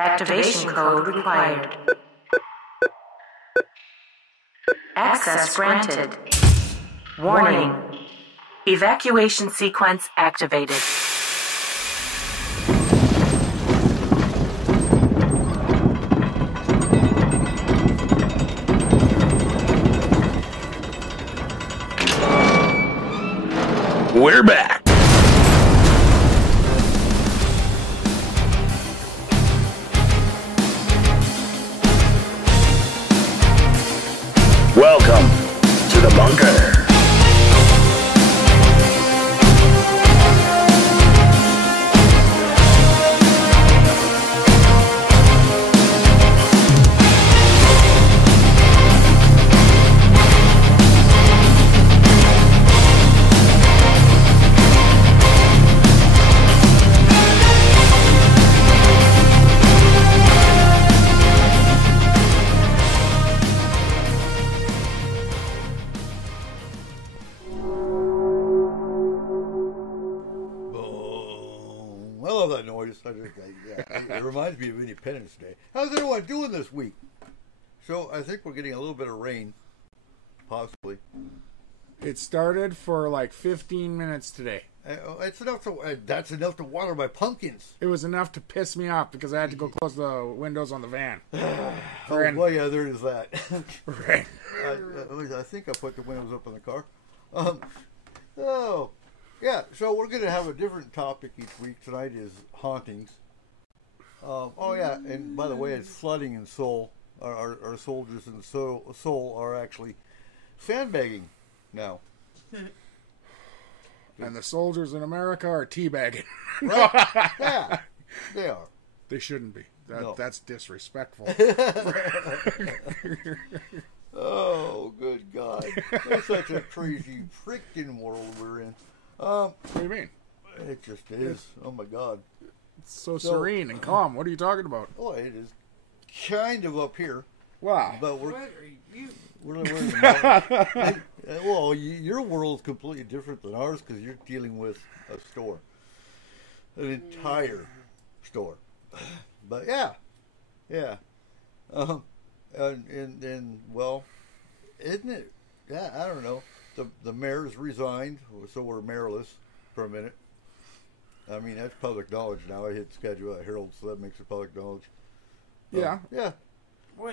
Activation code required. Access granted. Warning. Evacuation sequence activated. We're back. Welcome to the bunker. It reminds me of Independence Day. How's everyone doing this week? So I think we're getting a little bit of rain, possibly. It started for like 15 minutes today. It's enough to. That's enough to water my pumpkins. It was enough to piss me off because I had to go close the windows on the van. Well, yeah, there is that. Right. I think I put the windows up in the car. Oh, yeah. So we're going to have a different topic each week. Tonight is hauntings. Oh yeah, and by the way, it's flooding in Seoul. Our soldiers in Seoul are actually sandbagging now. And the soldiers in America are teabagging. Right? Yeah, they are. They shouldn't be. That's disrespectful. Oh, good God. It's such a crazy freaking world we're in. What do you mean? It just is. Oh, my God. It's so serene and calm. What are you talking about? Oh, it is kind of up here. Wow. But we're in the mountains. Well, your world's completely different than ours because you're dealing with a store. An entire store. But, yeah. And well, isn't it? Yeah, I don't know. The mayor's resigned, so we're mayorless for a minute. I mean, that's public knowledge now. I hit schedule at Herald, so that makes it public knowledge. Yeah. Yeah.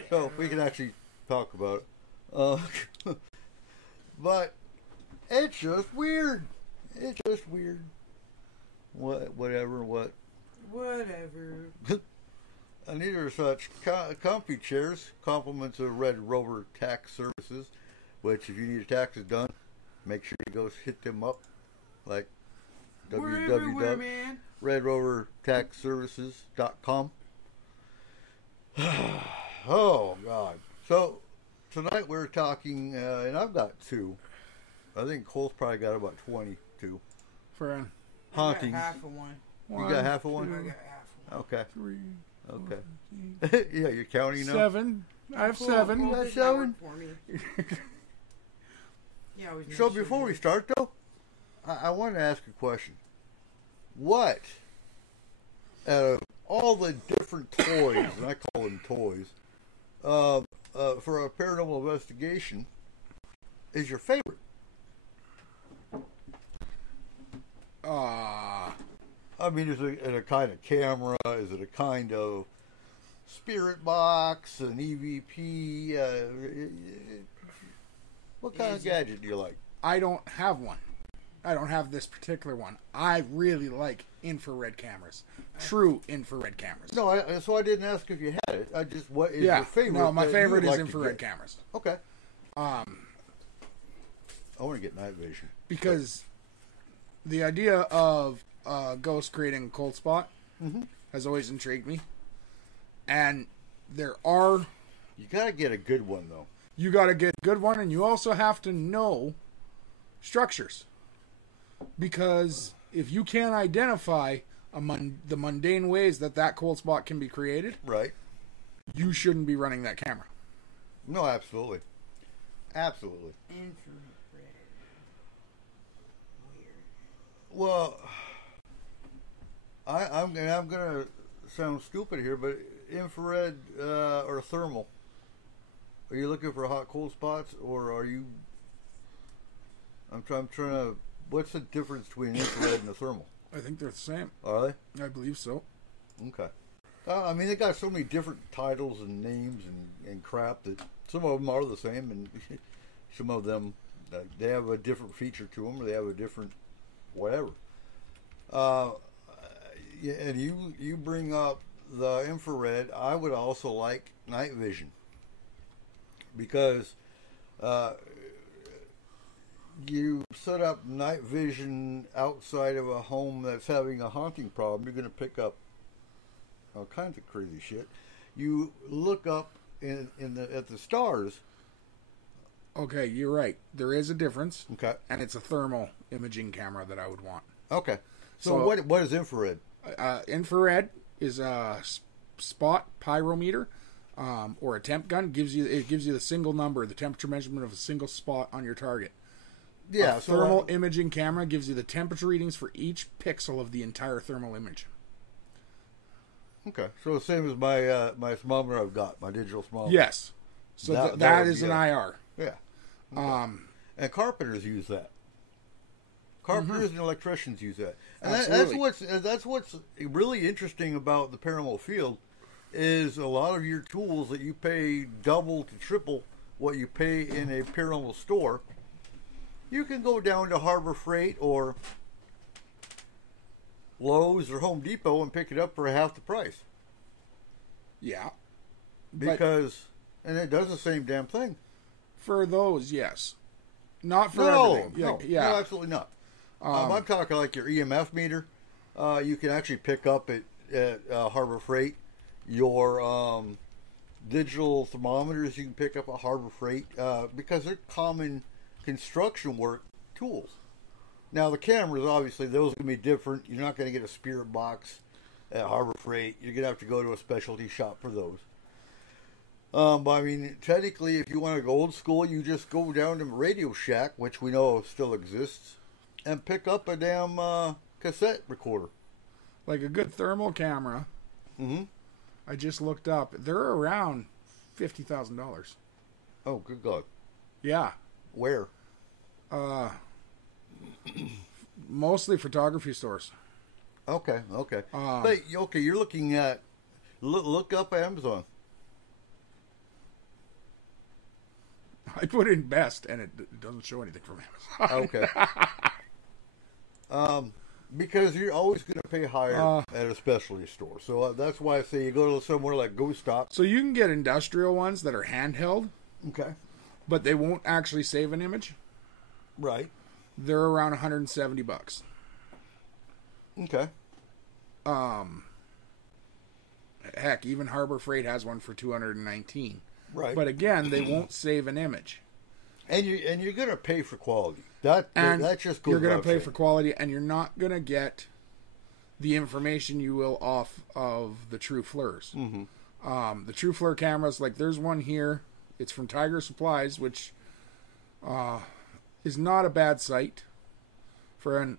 So we can actually talk about it. But it's just weird. It's just weird. Whatever. And these are such comfy chairs, compliments of Red Rover Tax Services, which if you need your taxes done, make sure you go hit them up, like www.redrovertaxservices.com. Oh, God. So, tonight we're talking, and I've got two. I think Cole's probably got about 22. For hauntings. I got half of one. You got half of one? I got half of one. Okay. 3. Okay. Yeah, you're counting now? 7. I have 7. You got 7? For me. Yeah, So before we start, though, I want to ask a question. What, out of all the different toys, and I call them toys, for a paranormal investigation, is your favorite? I mean, is it a kind of camera? Is it a kind of spirit box, an EVP? What kind of gadget do you like? I don't have one. I don't have this particular one. I really like infrared cameras. True infrared cameras. No, so I didn't ask if you had it. I just, what is your favorite? No, my favorite is like infrared cameras. Okay. I want to get night vision. Because the idea of ghost creating a cold spot has always intrigued me. And there are... You got to get a good one, though. You got to get a good one, and you also have to know structures. Because if you can't identify the mundane ways that cold spot can be created, right, you shouldn't be running that camera. No, absolutely. Absolutely. Infrared. Weird. Well, I'm gonna sound stupid here, but infrared or thermal? Are you looking for hot cold spots, or are you? I'm trying to. What's the difference between infrared and a thermal? I think they're the same. Are they? I believe so. Okay. I mean, they got so many different titles and names and crap that some of them are the same, and some of them they have a different feature to them, or they have a different whatever. And you bring up the infrared. I would also like night vision because you set up night vision outside of a home that's having a haunting problem. You're going to pick up all kinds of crazy shit. You look up at the stars. Okay, you're right. There is a difference. Okay. And it's a thermal imaging camera that I would want. Okay. So what is infrared? Infrared is a spot pyrometer or a temp gun. It gives you the single number, the temperature measurement of a single spot on your target. Yeah. A thermal imaging camera gives you the temperature readings for each pixel of the entire thermal image. Okay. So the same as my my thermometer I've got, my digital thermometer. Yes. So that is an IR. Yeah. Okay. And carpenters use that. Carpenters and electricians use that. And that's what's really interesting about the paranormal field is a lot of your tools that you pay double to triple what you pay in a paranormal store. You can go down to Harbor Freight or Lowe's or Home Depot and pick it up for half the price. Yeah. And it does the same damn thing. For those, yes. Not for everything. No, absolutely not. I'm talking like your EMF meter. You can actually pick up at Harbor Freight. Your digital thermometers you can pick up at Harbor Freight because they're common construction work tools. Now the cameras, obviously, those are going to be different. You're not going to get a spirit box at Harbor Freight. You're going to have to go to a specialty shop for those. But I mean, technically, if you want to go old school, you just go down to Radio Shack, which we know still exists, and pick up a damn cassette recorder. Like a good thermal camera. Mm-hmm. I just looked up. They're around $50,000. Oh, good God. Yeah. Where? Mostly photography stores. Okay. But you're looking at look up Amazon. I put in best, and it doesn't show anything from Amazon. Okay. Because you're always going to pay higher at a specialty store. So that's why I say you go to somewhere like Ghost Stop. So you can get industrial ones that are handheld. Okay. But they won't actually save an image. Right. They're around $170. Okay. Heck, even Harbor Freight has one for $219. Right. But again, they won't save an image. And you're going to pay for quality. That just goes. You're going to pay for quality, and you're not going to get the information you will off of the True FLIRs. Mm-hmm. The True FLIR cameras, like there's one here. It's from Tiger Supplies, which is not a bad site for an.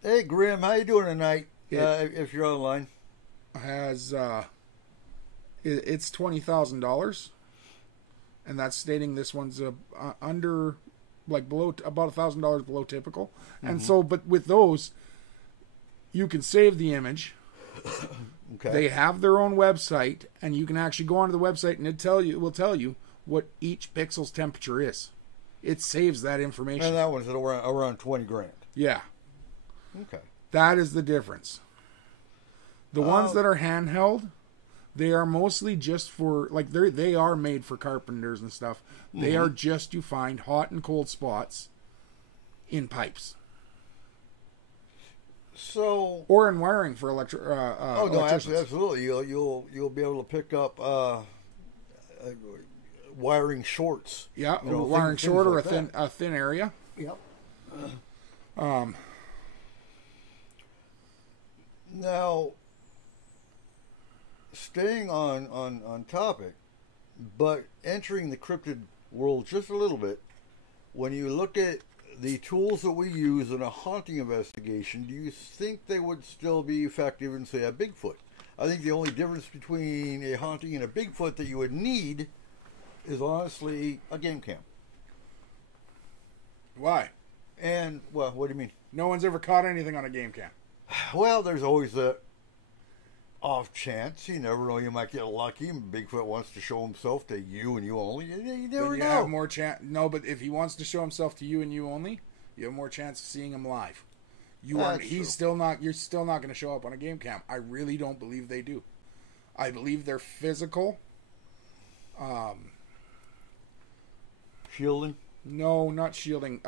Hey Grim, how you doing tonight? If you're online, has it's $20,000, and that's stating this one's under, like below about $1,000 below typical. Mm-hmm. And so, but with those, you can save the image. Okay. They have their own website, and you can actually go onto the website, and it will tell you what each pixel's temperature is. It saves that information. And that one's at around $20,000. Yeah. Okay. That is the difference. The ones that are handheld, they are mostly just for, like, they are made for carpenters and stuff. They are just to find hot and cold spots in pipes. So, or in wiring for no, electricians. absolutely. You'll be able to pick up wiring shorts. Yeah, you know, wiring things short or like a thin area. Yep. Now, staying on topic, but entering the cryptid world just a little bit, when you look at the tools that we use in a haunting investigation, do you think they would still be effective in, say, a Bigfoot? I think the only difference between a haunting and a Bigfoot that you would need is honestly a game cam. Why? And, well, what do you mean? No one's ever caught anything on a game cam. Well, there's always that off chance. You never know. You might get lucky and Bigfoot wants to show himself to you and you only. You never Then you know. have more chance. No, but if he wants to show himself to you and you only, you have more chance of seeing him live. You are. That's He's true. still not. You're still not going to show up on a game cam. I really don't believe they do. I believe they're physical. Shielding? No, not shielding.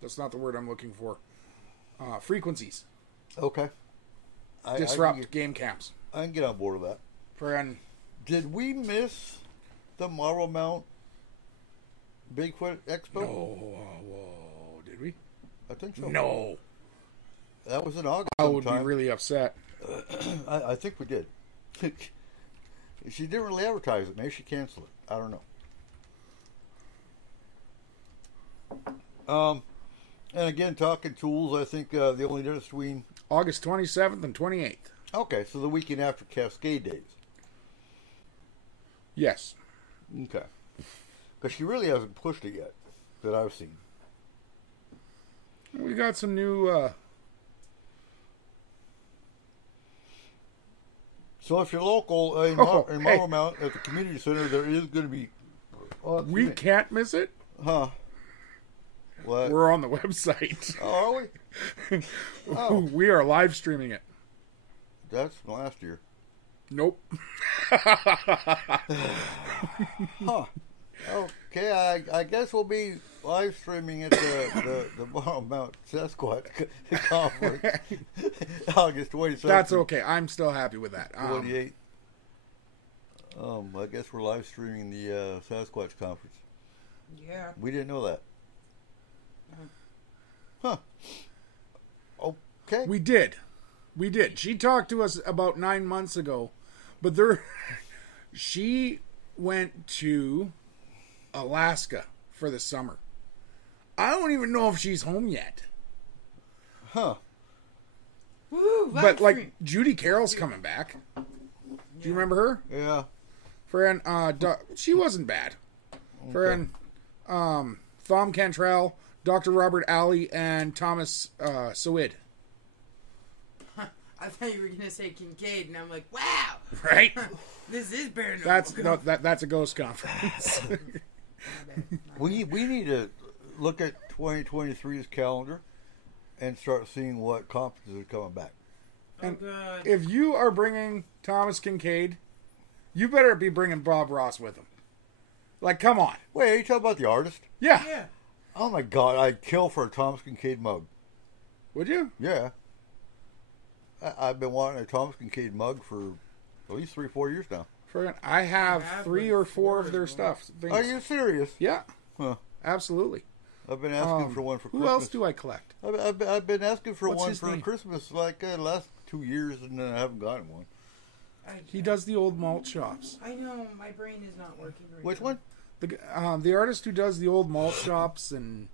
That's not the word I'm looking for. Frequencies Okay. disrupt game cams. I can get on board with that. Friend, Did we miss the Marble Mount Bigfoot Expo? whoa, did we? I think so. No, That was in August. I would be sometime. really upset. I think we did. She didn't really advertise it. Maybe she canceled it. I don't know. And again, talking tools, I think the only difference between... August 27th and 28th. Okay, so the weekend after Cascade Days. Yes. Okay. Because she really hasn't pushed it yet, that I've seen. We got some new. So if you're local in hey. Marble Mount at the community center, there is going to be... Oh, excuse We me. can't miss it. Huh. What? We're on the website. Oh, are we? Oh. We are live streaming it. That's from last year. Nope. Huh. Okay, I guess we'll be live streaming at the Marble Mount Sasquatch Conference, August 27th. That's okay. I'm still happy with that. 28th. I guess we're live streaming the Sasquatch Conference. Yeah. We didn't know that. Huh. Okay. We did. She talked to us about 9 months ago, but she went to Alaska for the summer. I don't even know if she's home yet. Huh. Woo, But like Judy Carroll's coming back. Do you remember her? Yeah. Friend, she wasn't bad. Friend, Thom Cantrell, Dr. Robert Alley, and Thomas Sowid. I thought you were gonna say Kincaid, and I'm like, wow, Right? this is paranormal. That's a ghost conference. We need to look at 2023's calendar and start seeing what conferences are coming back. Oh god. If you are bringing Thomas Kincaid, you better be bringing Bob Ross with him. Like, come on. Wait, are you talking about the artist? Yeah. Yeah. Oh my God, I'd kill for a Thomas Kincaid mug. Would you? Yeah. I've been wanting a Thomas Kincaid mug for at least 3-4 years now. Friend, I have I have 3 like or 4 of 4 their as stuff. Things. Are you serious? Yeah, Huh. absolutely. I've been asking for one for Who Christmas. else do I collect? I've been asking for What's one his for name? Christmas like the last 2 years, and then I haven't gotten one. He does the old malt shops. I know my brain is not working right Which now. one? The artist who does the old malt shops and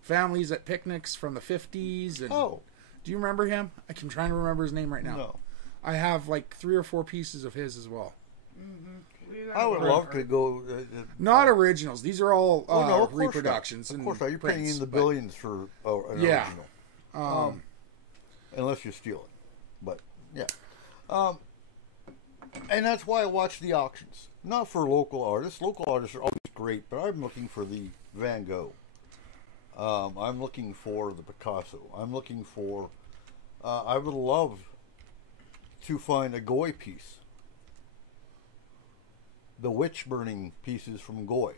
families at picnics from the 50s. And, Oh, do you remember him? I'm trying to remember his name right now. no. I have like 3 or 4 pieces of his as well. We got I would one love for- to go. Not originals. These are all Oh, no, of course not. reproductions. Of and course not. You're paying prints, in the but, billions for an Yeah. original. Unless you steal it. But, yeah. And that's why I watch the auctions. Not for local artists. Local artists are always great, but I'm looking for the Van Gogh. I'm looking for the Picasso. I'm looking for... I would love to find a Goy piece. The witch burning pieces from Goy.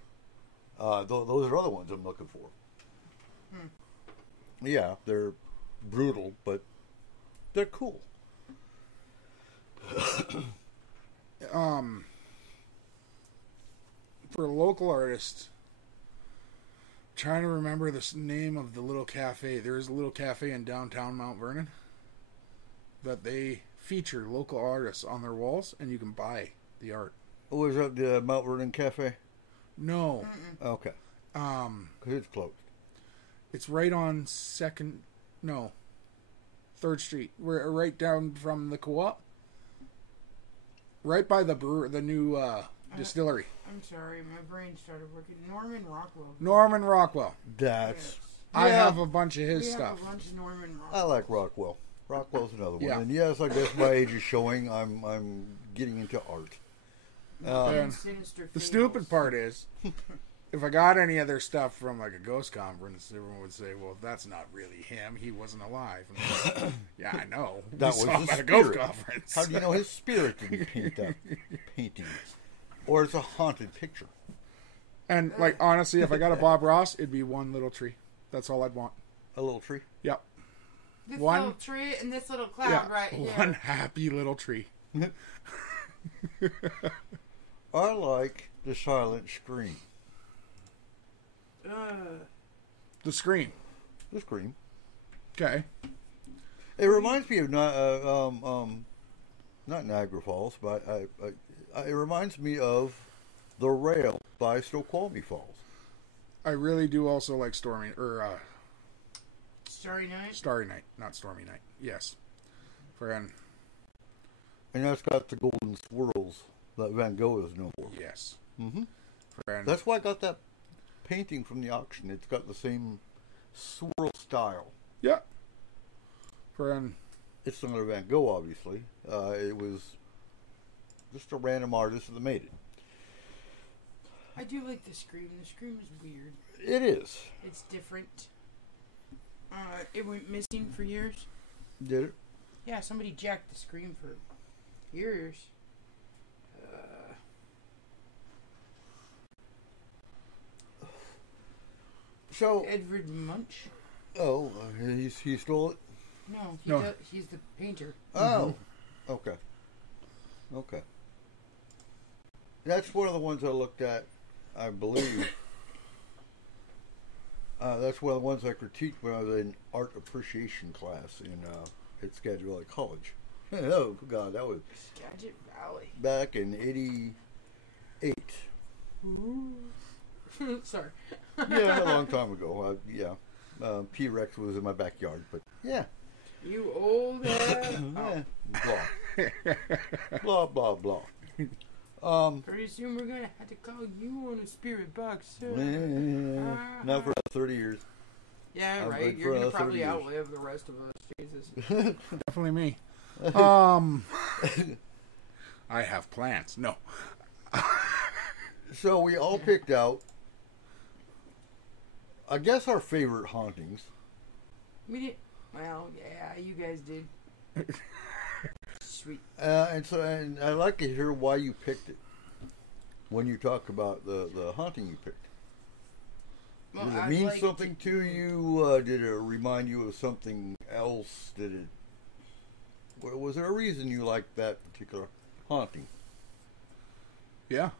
Those are other ones I'm looking for. Yeah, they're brutal, but they're cool. For a local artist, trying to remember the name of the little cafe. There is a little cafe in downtown Mount Vernon that they feature local artists on their walls, and you can buy the art. Oh, is that the Mount Vernon Cafe? No, Okay, because it's closed. it's right on Second. No, 3rd Street. We're right down from the co-op. Right by the new distillery. I'm sorry, my brain started working. Norman Rockwell. Norman Rockwell. That's. Yes. I Yeah. have a bunch of his We stuff. have a bunch of Norman I Rockwell. like Rockwell. Rockwell's another one. Yeah. And yes, I guess my age is showing. I'm getting into art. And Sinister the Fables. stupid part is, if I got any other stuff from like a ghost conference, everyone would say, "Well, that's not really him. He wasn't alive." And I'm like, yeah, I know. We That was saw him the at a ghost spirit. conference. How do you know his spirit didn't paint that painting? Or it's a haunted picture. And like honestly, if I got a Bob Ross, it'd be one little tree. That's all I'd want. A little tree. Yep. This one- little tree and this little cloud Yeah. right here. One happy little tree. I like the silent scream. The scream. The scream. Okay. It reminds me of not Niagara Falls, but it reminds me of The Rail by Snoqualmie Falls. I really do also like Stormy Starry Night. Starry Night, not Stormy Night. Yes. Friend. And that's got the golden swirls that Van Gogh is known for. Yes. Mm-hmm. Friend. That's why I got that painting from the auction. It's got the same swirl style. Yeah. Friend. It's not a Van Gogh, obviously. It was just a random artist that made it. I do like the Scream. The Scream is weird. It is. It's different. It went missing for years. Did it? Yeah, somebody jacked the Scream for years. So, Edvard Munch? oh, he stole it? No, No. he's the painter. Oh, okay. Okay. That's one of the ones I looked at, I believe. That's one of the ones I critiqued when I was in art appreciation class at Skagit Valley College. Oh, God, that was Skagit Valley. back in 88. Sorry. Yeah, a long time ago. P-Rex was in my backyard, but yeah. You old ass. Blah. Blah, blah, blah. Pretty soon we're gonna have to call you on a spirit box. Now for 30 years. Yeah, I've right. lived You're for gonna 30 probably years. outlive the rest of us. Jesus. Definitely me. I have plans. No. So we all picked out, I guess, our favorite hauntings. We did. Well, yeah, you guys did. Sweet. And I'd like to hear why you picked it. When you talk about the haunting you picked. Well, Did it I'd mean like something to you? Did it remind you of something else? Was there a reason you liked that particular haunting? Yeah.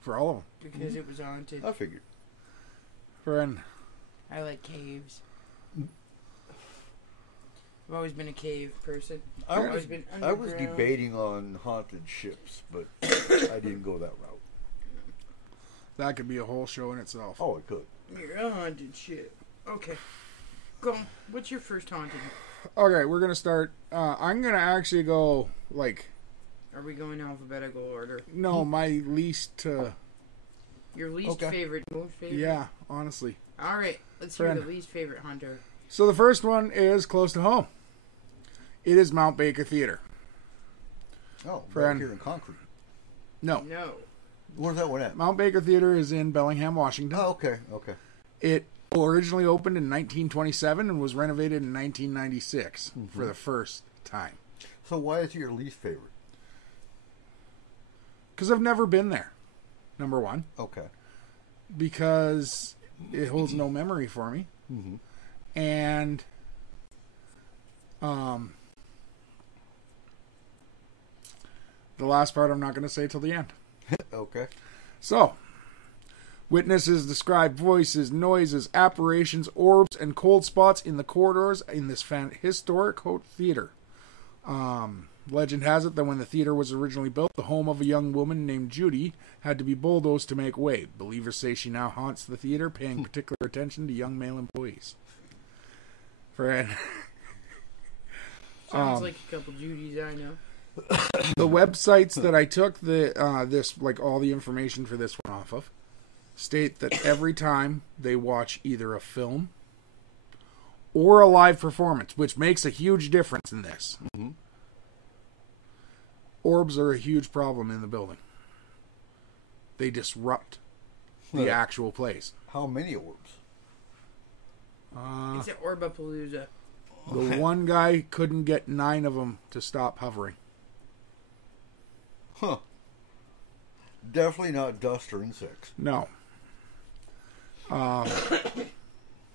For all of them. because it was haunted. I figured. Friend. I like caves. I've always been a cave person. I've always been I was underground. debating on haunted ships, but I didn't go that route. That could be a whole show in itself. Oh, it could. You're a haunted shit. Okay. Go on. What's your first haunting? Okay, we're gonna start. I'm gonna actually go like Are we going alphabetical order? no, my least to. Your least Okay. favorite, most favorite? Yeah, honestly. All right. Let's hear Friend. the least favorite haunter. So the first one is close to home. It is Mount Baker Theater. Oh, right Friend. here in Concrete. No, No. Where's that one at? Mount Baker Theater is in Bellingham, Washington. Oh, okay, okay. It originally opened in 1927 and was renovated in 1996 for the first time. So why is it your least favorite? Because I've never been there. Number one, Okay. because it holds no memory for me, and the last part I'm not going to say till the end. Okay. So, witnesses describe voices, noises, apparitions, orbs, and cold spots in the corridors in this historic theater. Legend has it that when the theater was originally built, the home of a young woman named Judy had to be bulldozed to make way. Believers say she now haunts the theater, paying particular attention to young male employees. Fred. Sounds like a couple Judys I know. The websites that I took all the information for this one off of state that every time they watch either a film or a live performance, which makes a huge difference in this, orbs are a huge problem in the building. They disrupt the actual place. How many orbs? It's an Orbapalooza. The one guy couldn't get 9 of them to stop hovering. Huh. Definitely not dust or insects. No. I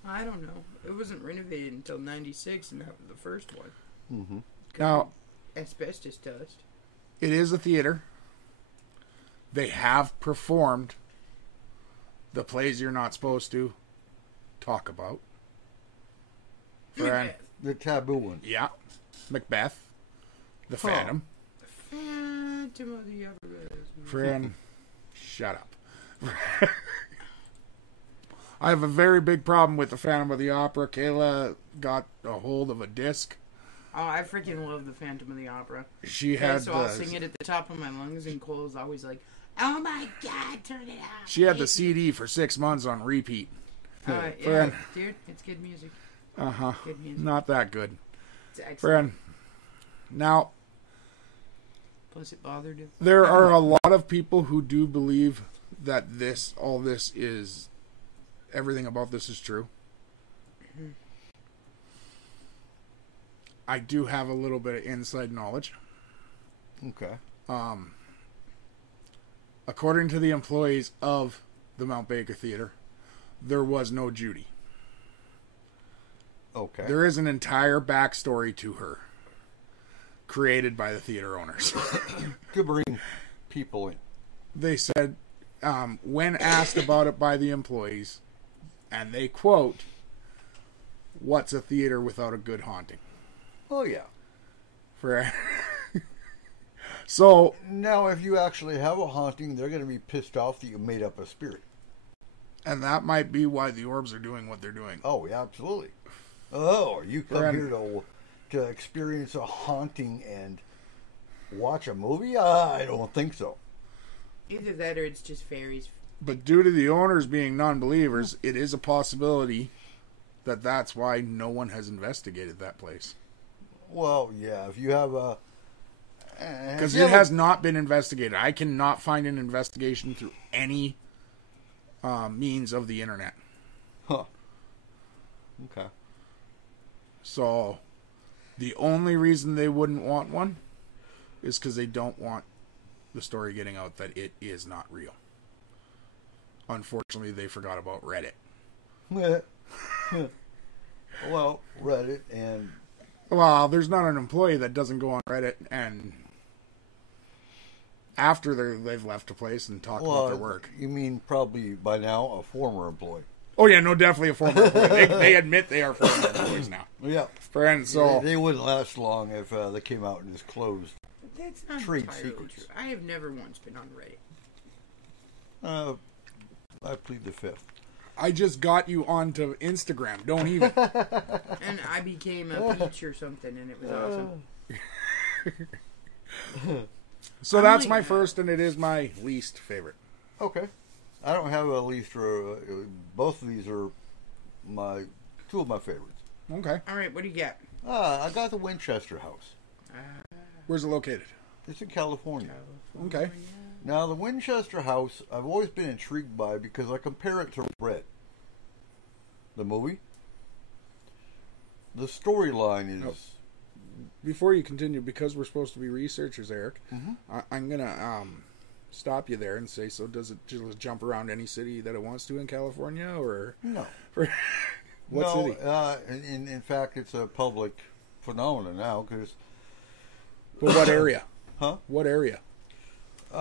don't know. It wasn't renovated until '96, and that was the first one. Mm-hmm. Now, Asbestos dust. it is a theater. They have performed the plays you're not supposed to talk about. Macbeth. The taboo one. Yeah. Macbeth. The Phantom. Phantom of the Opera. Friend, shut up. I have a very big problem with the Phantom of the Opera. Kayla got a hold of a disc. Oh, I freaking love the Phantom of the Opera. She Okay, had so I'll sing it at the top of my lungs, and Cole's always like, "Oh my God, turn it out." She had the CD for 6 months on repeat. Yeah, Friend. dude, it's good music. Uh-huh. Good music. Not that good. It's excellent. Friend. Now, Plus, it bothered him. there are a lot of people who do believe that everything about this is true. I do have a little bit of inside knowledge. Okay. According to the employees of the Mount Baker Theater, there was no Judy. Okay. There is an entire backstory to her created by the theater owners. To bring people in. They said, when asked about it by the employees, and they quote, "What's a theater without a good haunting?" Oh, yeah. So, Now, if you actually have a haunting, they're going to be pissed off that you made up a spirit. and that might be why the orbs are doing what they're doing. Oh, yeah, absolutely. Oh, you come Friend. here to experience a haunting and watch a movie? I don't think so. Either that or it's just fairies. But due to the owners being non-believers, it is a possibility that that's why no one has investigated that place. Well, yeah, if you have a... Because it has not been investigated. I cannot find an investigation through any means of the internet. Huh. Okay. So, the only reason they wouldn't want one is because they don't want the story getting out that it is not real. Unfortunately, they forgot about Reddit. Well, Reddit and... Well, there's not an employee that doesn't go on Reddit and after they've left a place and talk about their work. You mean probably by now a former employee. Oh yeah, no, definitely a former employee. They admit they are former employees now. Yeah. Friends, so They wouldn't last long if they came out and disclosed. That's not Trade entirely secrets. true. I have never once been on Reddit. I plead the fifth. I just got you onto Instagram. Don't even. And I became a peach or something, and it was awesome. So that's my first, and it is my least favorite. Okay. I don't have a least or both of these are two of my favorites. Okay. All right, what do you got? I got the Winchester House. Where's it located? It's in California. Okay. Now, the Winchester House, I've always been intrigued by because I compare it to Red, the movie. The storyline is... Before you continue, because we're supposed to be researchers, Eric, I'm going to stop you there and say, so does it just jump around any city that it wants to in California, or... No. What city? In fact, it's a public phenomenon now because... But what area? Huh? What area? I'm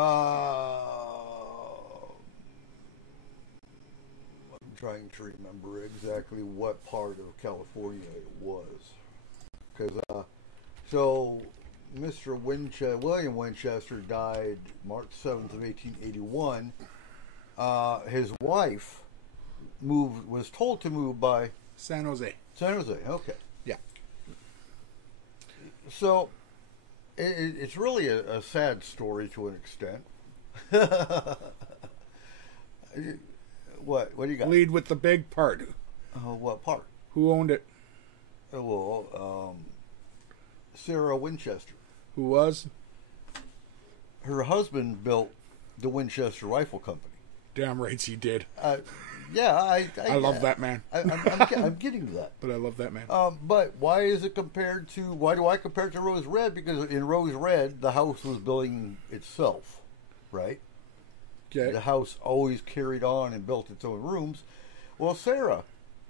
trying to remember exactly what part of California it was. Because, so, Mr. William Winchester died March 7th of 1881. His wife was told to move by San Jose. San Jose. Okay. Yeah. So it's really a sad story to an extent. What do you got? Lead with the big part. What part? Who owned it? Sarah Winchester. Who was? Her husband built the Winchester Rifle Company. Damn rights he did. Yeah, I love that man. I'm getting to that. But I love that man. But why is it compared to? Why do I compare it to Rose Red? Because in Rose Red, the house was building itself, right? Okay. The house always carried on and built its own rooms. Well, Sarah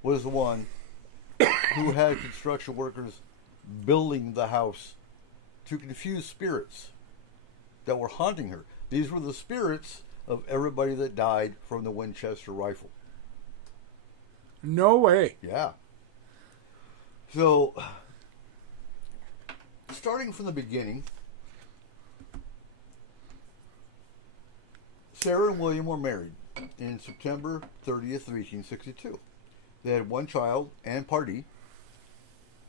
was the one who had construction workers building the house to confuse spirits that were haunting her. These were the spirits of everybody that died from the Winchester rifle. No way. Yeah. So, starting from the beginning, Sarah and William were married in September 30th, 1862. They had one child, Anne Pardee,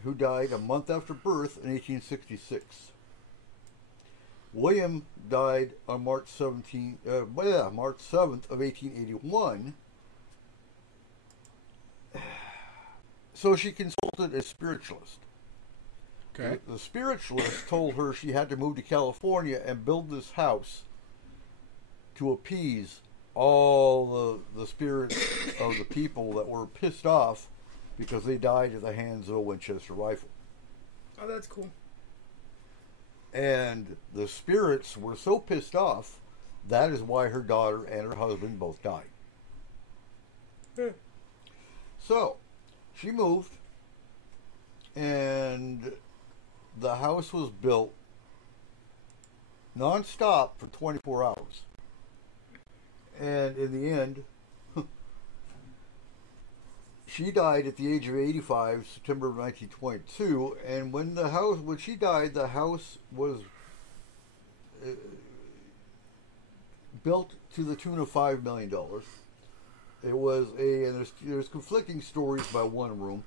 who died a month after birth in 1866. William died on March 7th of 1881. So she consulted a spiritualist. Okay. The spiritualist told her she had to move to California and build this house to appease all the spirits of the people that were pissed off because they died at the hands of a Winchester rifle. Oh, that's cool. And the spirits were so pissed off, that is why her daughter and her husband both died. So, she moved, and the house was built non-stop for 24 hours. And in the end, she died at the age of 85, September of 1922. And when she died, the house was built to the tune of $5 million. It was and there's conflicting stories by one room.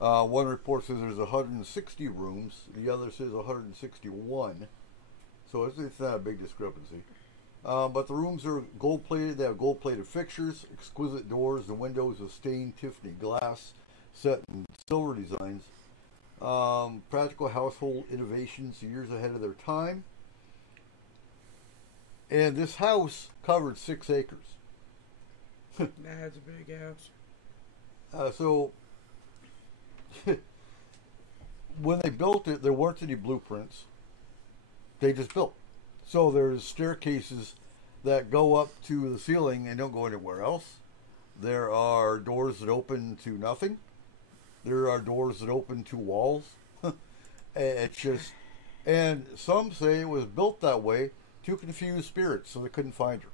One report says there's 160 rooms. The other says 161. So it's not a big discrepancy. But the rooms are gold-plated. They have gold-plated fixtures, exquisite doors, and windows of stained Tiffany glass set in silver designs. Practical household innovations years ahead of their time. And this house covered 6 acres. That's a big house. So, when they built it, there weren't any blueprints. They just built. So there's staircases that go up to the ceiling and don't go anywhere else. There are doors that open to nothing. There are doors that open to walls. It's just, and some say it was built that way to confuse spirits so they couldn't find her.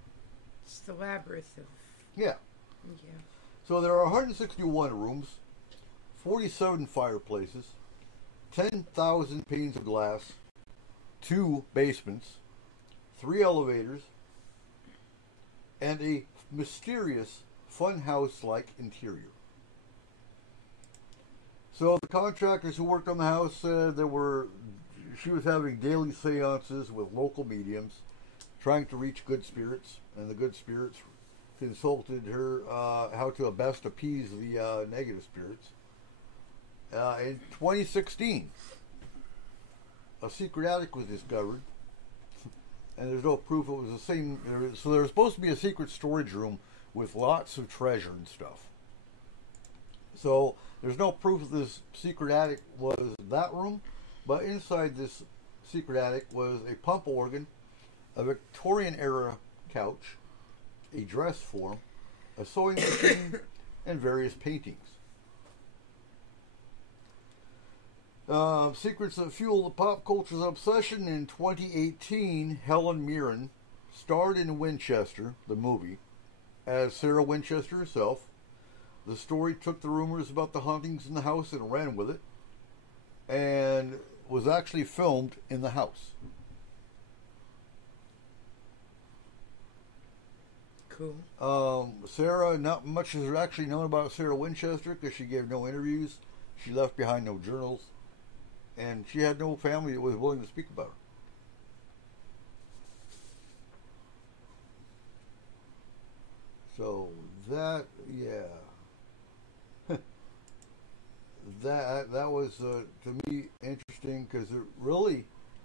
It's the labyrinth of... Yeah. Yeah. So there are 161 rooms, 47 fireplaces, 10,000 panes of glass, 2 basements, 3 elevators, and a mysterious funhouse-like interior. So the contractors who worked on the house said she was having daily seances with local mediums, trying to reach good spirits, and the good spirits consulted her how to best appease the negative spirits. In 2016, a secret attic was discovered, and there's no proof it was the same. So there was supposed to be a secret storage room with lots of treasure and stuff. So there's no proof that this secret attic was that room, but inside this secret attic was a pump organ, a Victorian-era couch, a dress form, a sewing machine, and various paintings. Secrets that fuel the pop culture's obsession. In 2018, Helen Mirren starred in Winchester, the movie, as Sarah Winchester herself. The story took the rumors about the hauntings in the house and ran with it, and was actually filmed in the house. Cool. Sarah, not much is actually known about Sarah Winchester because she gave no interviews. She left behind no journals. and she had no family that was willing to speak about her. So that, yeah, that was to me interesting because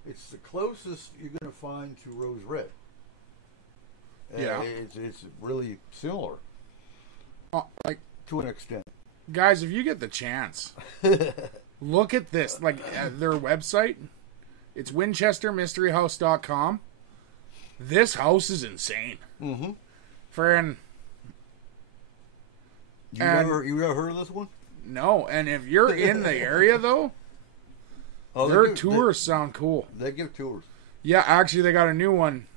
it's the closest you're going to find to Rose Red. Yeah. It's really similar Like, to an extent. guys, if you get the chance, look at this. Like, their website, it's WinchesterMysteryHouse.com. This house is insane. Mm-hmm. Friend, You And- ever heard of this one? no. And if you're in the area, though, Oh, their tours sound cool. They give tours. Yeah, actually, they got a new one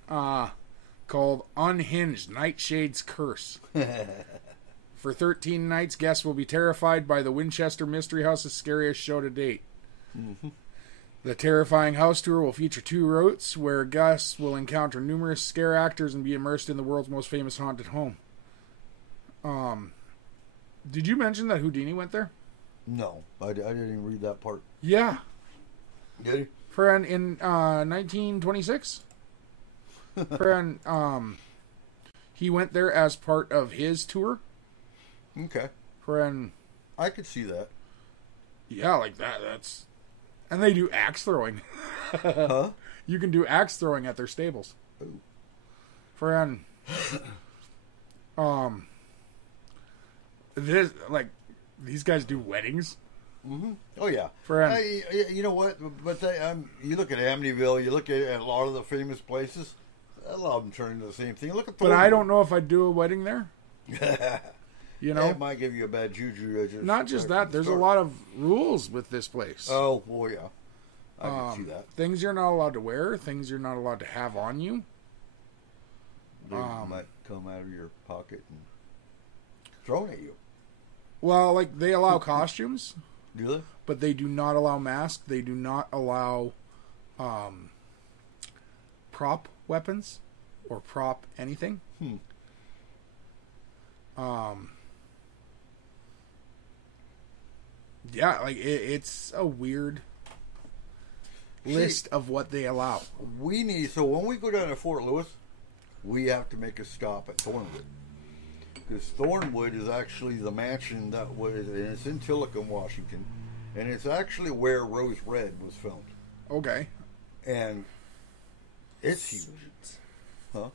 called Unhinged Nightshade's Curse. For 13 nights, guests will be terrified by the Winchester Mystery House's scariest show to date. Mm-hmm. The terrifying house tour will feature 2 routes where guests will encounter numerous scare actors and be immersed in the world's most famous haunted home. Did you mention that Houdini went there? No, I didn't even read that part. Yeah. Did he? Friend, in 1926. Friend, he went there as part of his tour. Okay. Friend, I could see that. yeah, like that's... And they do axe throwing. Huh? You can do axe throwing at their stables. Ooh. Friend, this, like, these guys do weddings. Mm-hmm. Oh, yeah. Friend, You know what? But you look at Amityville, you look at a lot of the famous places, a lot of them turn into the same thing. Look at but I don't know if I'd do a wedding there. You know? It might give you a bad juju. Not just that, there's a lot of rules with this place. Oh, well, yeah. I can see that. Things you're not allowed to wear, things you're not allowed to have on you. They might come out of your pocket and throw at you. Well, like, they allow costumes, Do they? but they do not allow masks. They do not allow prop weapons or prop anything. Yeah, like, it's a weird list of what they allow. So when we go down to Fort Lewis, we have to make a stop at Thornwood. Because Thornwood is actually the mansion and it's in Tillicum, Washington. And it's actually where Rose Red was filmed. Okay. And it's huge. Sweet. Huh?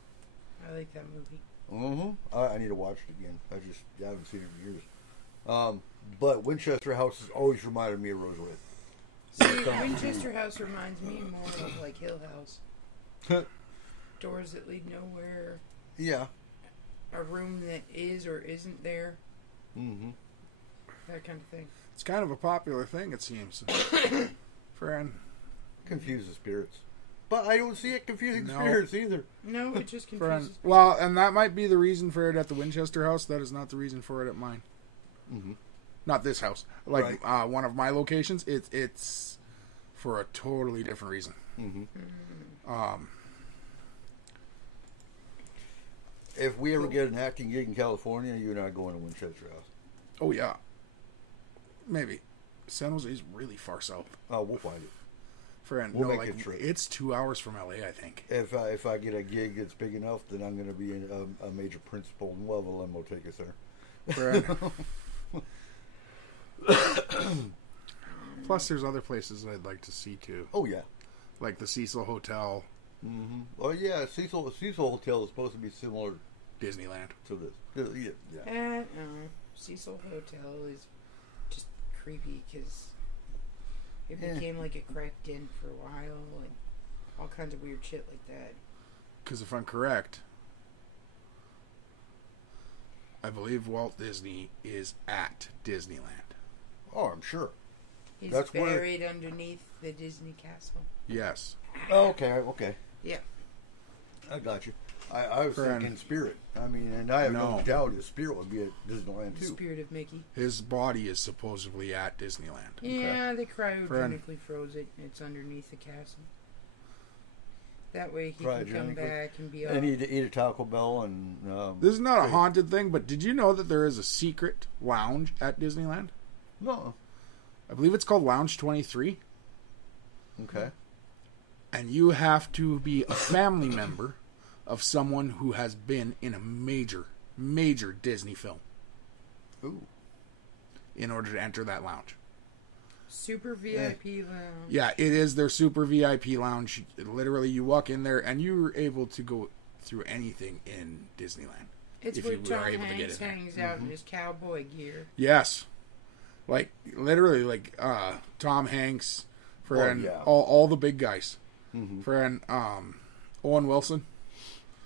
I like that movie. Mm-hmm. I need to watch it again. I haven't seen it in years. But Winchester House has always reminded me of Rose Red. See, Winchester House reminds me more of like Hill House. Doors that lead nowhere. Yeah. A room that is or isn't there. Mm-hmm. That kind of thing. It's kind of a popular thing, it seems. Friend. Confuses spirits. But I don't see it confusing No. spirits either. No, it just Friend. confuses. Well, and that might be the reason for it at the Winchester House. That is not the reason for it at mine. Mm-hmm. Not this house. Like, one of my locations, it's for a totally different reason. Mm-hmm. If we ever get an acting gig in California, you and I are going to Winchester House. Oh, yeah. Maybe. San Jose is really far south. Oh, we'll find it. Friend, We'll no, make like, a trip. it's 2 hours from LA, I think. If I get a gig that's big enough, then I'm going to be a major principal, and we'll have a limo take us there. Friend. Plus, there's other places I'd like to see, too. Oh, yeah. Like the Cecil Hotel, Mm-hmm. Oh, yeah. Cecil Hotel is supposed to be similar Disneyland. to this. Yeah. No. Cecil Hotel is just creepy because it became like a crack den for a while and all kinds of weird shit like that. Because if I'm correct, I believe Walt Disney is at Disneyland. Oh, I'm sure. He's That's where- buried underneath the Disney castle. Yes. Oh, okay. Yeah. I got you. I was Friend. thinking Spirit. I mean, and I have no No. doubt his Spirit would be at Disneyland, The too. spirit of Mickey. His body is supposedly at Disneyland. Yeah, they cryogenically Friend. froze it. It's underneath the castle. That way he can come Cryogenically. back and be all... And eat a Taco Bell and... This is not a Great. haunted thing, but did you know that there is a secret lounge at Disneyland? No. I believe it's called Lounge 23. Okay. And you have to be a family member of someone who has been in a major, major Disney film Ooh. in order to enter that lounge. Super VIP lounge. Yeah, it is their super VIP lounge. Literally, you walk in there and you're able to go through anything in Disneyland. It's if where you are Tom able to get Hanks in there. hangs out in his cowboy gear. Yes. Like, literally, like, Tom Hanks, yeah. all the big guys. Mm-hmm. Owen Wilson.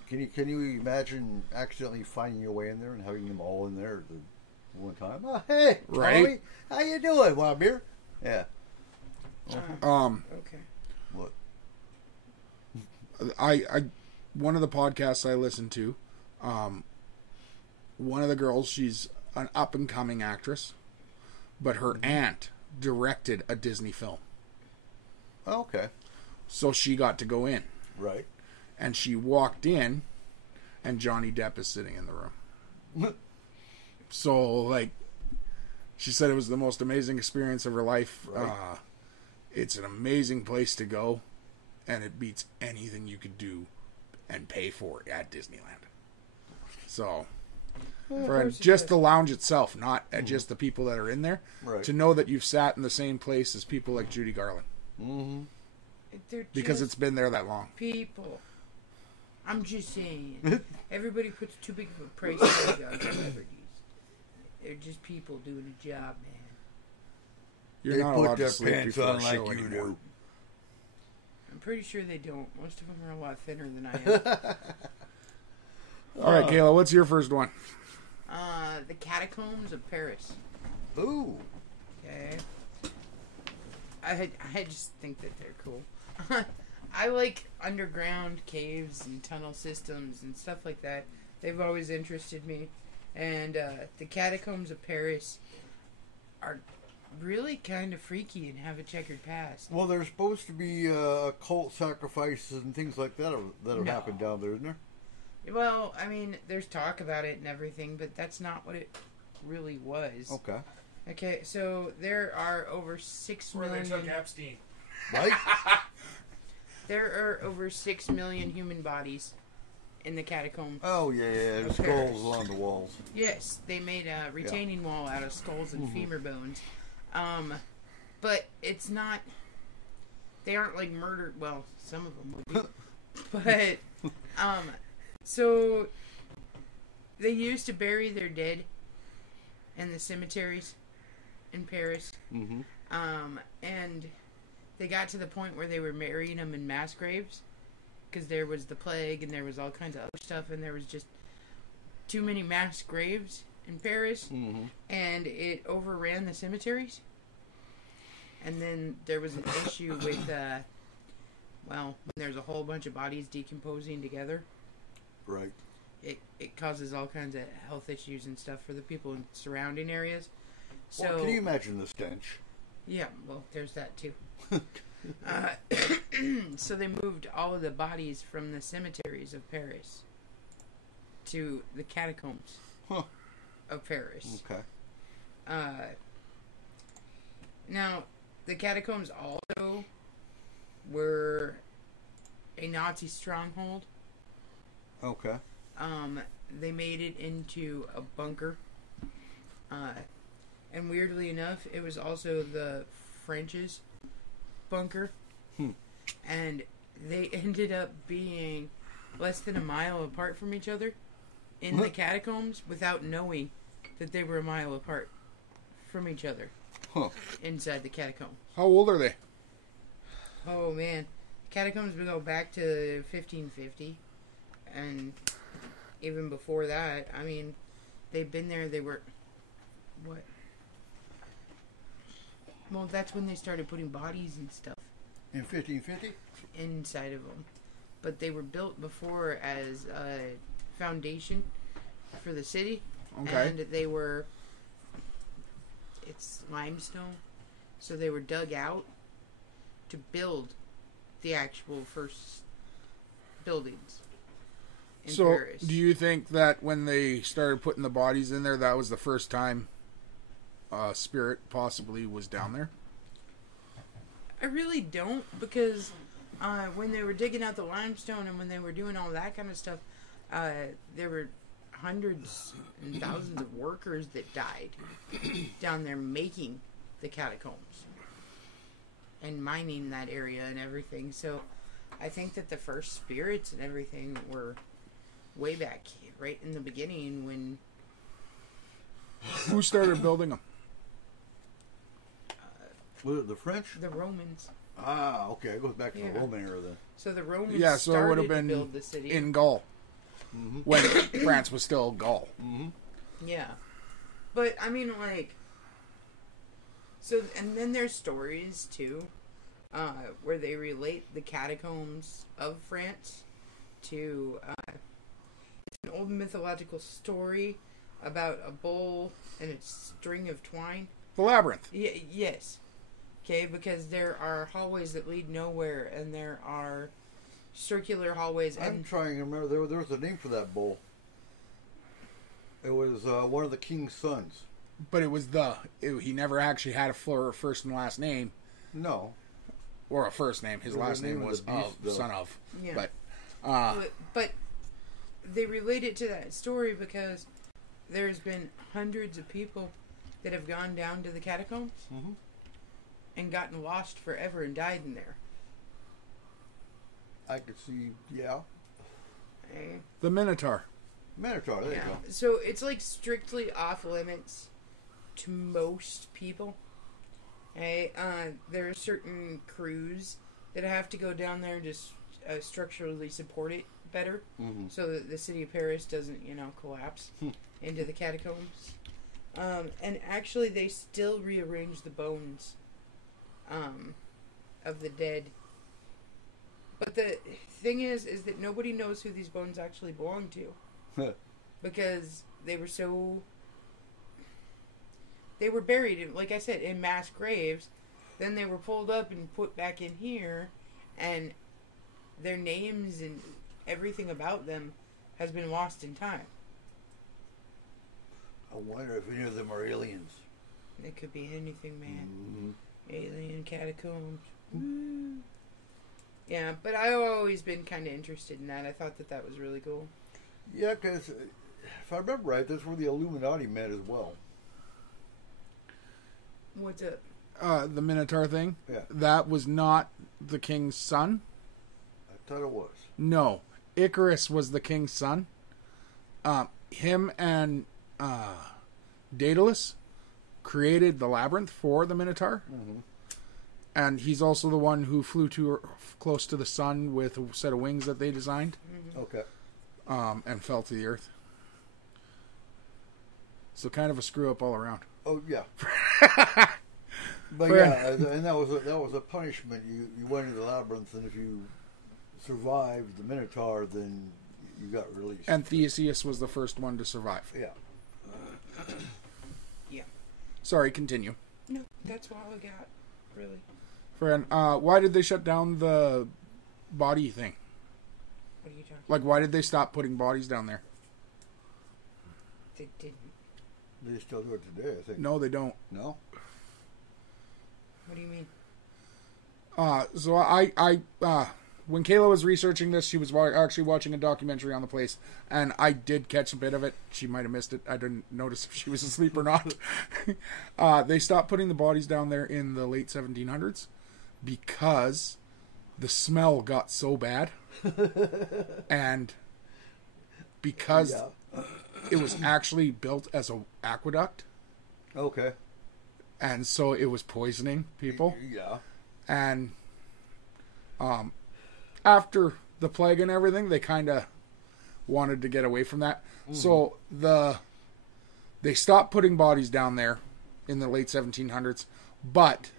Can you imagine accidentally finding your way in there and having them all in there at the one time? Oh, hey, Right. Tommy, how you doing? Want a beer? Yeah. Okay. What? I one of the podcasts I listened to, one of the girls, she's an up and coming actress, but her aunt directed a Disney film, Oh, okay. so she got to go in, Right. and she walked in, and Johnny Depp is sitting in the room. So, like, she said it was the most amazing experience of her life. Right. It's an amazing place to go, and it beats anything you could do and pay for at Disneyland. So, for just the lounge itself, not just the people that are in there, Right. to know that you've sat in the same place as people like Judy Garland, Mm-hmm. They're because just it's been there that long. people. I'm just saying. Everybody puts too big of a price tag on celebrities. They're just people doing a job, man. You're They not put allowed their to sleep pants before on a like show you anymore. do. I'm pretty sure they don't. Most of them are a lot thinner than I am. All right, Kayla, what's your first one? The Catacombs of Paris. Ooh. Okay. I just think that they're cool. I like underground caves and tunnel systems and stuff like that. They've always interested me. And the Catacombs of Paris are really kind of freaky and have a checkered past. Well, there's supposed to be occult sacrifices and things like that that have No. happened down there, isn't there? Well, I mean, there's talk about it and everything, but that's not what it really was. Okay. Okay, so there are over 6 million... Epstein. Right? There are over 6 million human bodies in the catacombs. Oh, yeah. There's Okay. skulls along the walls. Yes, they made a retaining wall out of skulls and femur bones. But it's not... They aren't like murdered... Well, some of them would be. But, so... They used to bury their dead in the cemeteries in Paris. Mm-hmm. And they got to the point where they were burying them in mass graves. Because there was the plague and there was all kinds of other stuff. And there was just too many mass graves in Paris. Mm-hmm. And it overran the cemeteries. And then there was an issue with, when there's a whole bunch of bodies decomposing together, Right. it causes all kinds of health issues and stuff for the people in surrounding areas. So, Well, can you imagine the stench? yeah, well, there's that too. So they moved all of the bodies from the cemeteries of Paris to the catacombs Huh. of Paris. Okay. Now, the catacombs also were a Nazi stronghold. Okay. They made it into a bunker. And weirdly enough, it was also the French's bunker. And they ended up being less than a mile apart from each other in the catacombs without knowing that they were a mile apart from each other Huh. inside the catacomb. How old are they? Oh man, catacombs would go back to 1550, and even before that. I mean, they've been there. They were what? Well, that's when they started putting bodies and stuff In 1550? inside of them. But they were built before as a foundation for the city. Okay. And they were... It's limestone. So they were dug out to build the actual first buildings in So, Paris. do you think that when they started putting the bodies in there, that was the first time Spirit possibly was down there? I really don't, because when they were digging out the limestone and when they were doing all that kind of stuff, there were hundreds and thousands of workers that died down there making the catacombs and mining that area and everything. So I think that the first spirits and everything were way back right in the beginning when... Who started building them? Was it the French? The Romans. Ah, okay. It goes back to Yeah. the Roman era then. So the Romans Yeah, so it started would have to been build the city. in Gaul. When France was still Gaul. Yeah. But, I mean, like... So, and then there's stories, too, where they relate the catacombs of France to... it's an old mythological story about a bull and a string of twine. The labyrinth. Yes. Okay, because there are hallways that lead nowhere, and there are circular hallways. I'm And trying to remember. There was a name for that bull. It was one of the king's sons. But it was he never actually had a first and last name. No. Or a first name. His Or the last name name of was the beast, though. son of. Yeah. But But they relate it to that story because there's been hundreds of people that have gone down to the catacombs and gotten lost forever and died in there. I could see, yeah. Okay? the Minotaur. Minotaur, there you go. So it's like strictly off limits to most people. Okay? There are certain crews that have to go down there and just structurally support it better, so that the city of Paris doesn't, collapse into the catacombs. And actually, they still rearrange the bones of the dead. But the thing is that nobody knows who these bones actually belong to, because they were buried in, like I said, in mass graves. Then they were pulled up and put back in here, and their names and everything about them has been lost in time. I wonder if any of them are aliens. It could be anything, man. Alien catacombs. Yeah, but I've always been kind of interested in that. I thought that was really cool. Yeah, because if I remember right, that's where the Illuminati met as well. What's up? The Minotaur thing. Yeah. That was not the king's son. I thought it was. No, Icarus was the king's son. Him and Daedalus created the labyrinth for the Minotaur. And he's also the one who flew close to the sun with a set of wings that they designed. Okay. And fell to the earth. So kind of a screw up all around. Oh yeah. But Fair. yeah, and that was a punishment. You went into the labyrinth, and if you survived the Minotaur, then you got released. And Theseus was the first one to survive. Yeah. Yeah. Sorry, continue. No, that's all I got, really. Friend, why did they shut down the body thing? What are you talking Like, why did they stop putting bodies down there? They didn't. They still do it today, I think. No, they don't. No? What do you mean? So I when Kayla was researching this, she was actually watching a documentary on the place, and I did catch a bit of it. She might have missed it. I didn't notice if she was asleep or not. They stopped putting the bodies down there in the late 1700s because the smell got so bad, and because it was actually built as an aqueduct, Okay. and so it was poisoning people. Yeah. And after the plague and everything, they kind of wanted to get away from that. So they stopped putting bodies down there in the late 1700s, but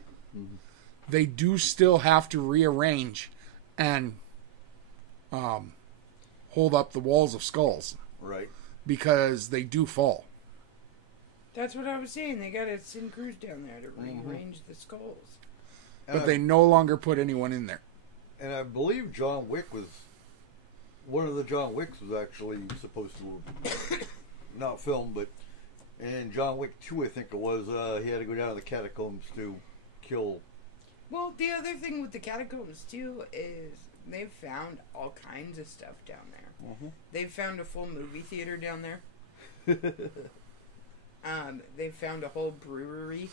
they do still have to rearrange and hold up the walls of skulls Right. because they do fall. That's what I was saying. They got to send crews down there to rearrange the skulls. But they no longer put anyone in there. And I believe John Wick was... One of the John Wicks was actually supposed to... not film, but... In John Wick 2, I think it was, he had to go down to the catacombs to kill Well, the other thing with the catacombs too is they've found all kinds of stuff down there. Mm-hmm. They've found a full movie theater down there. They've found a whole brewery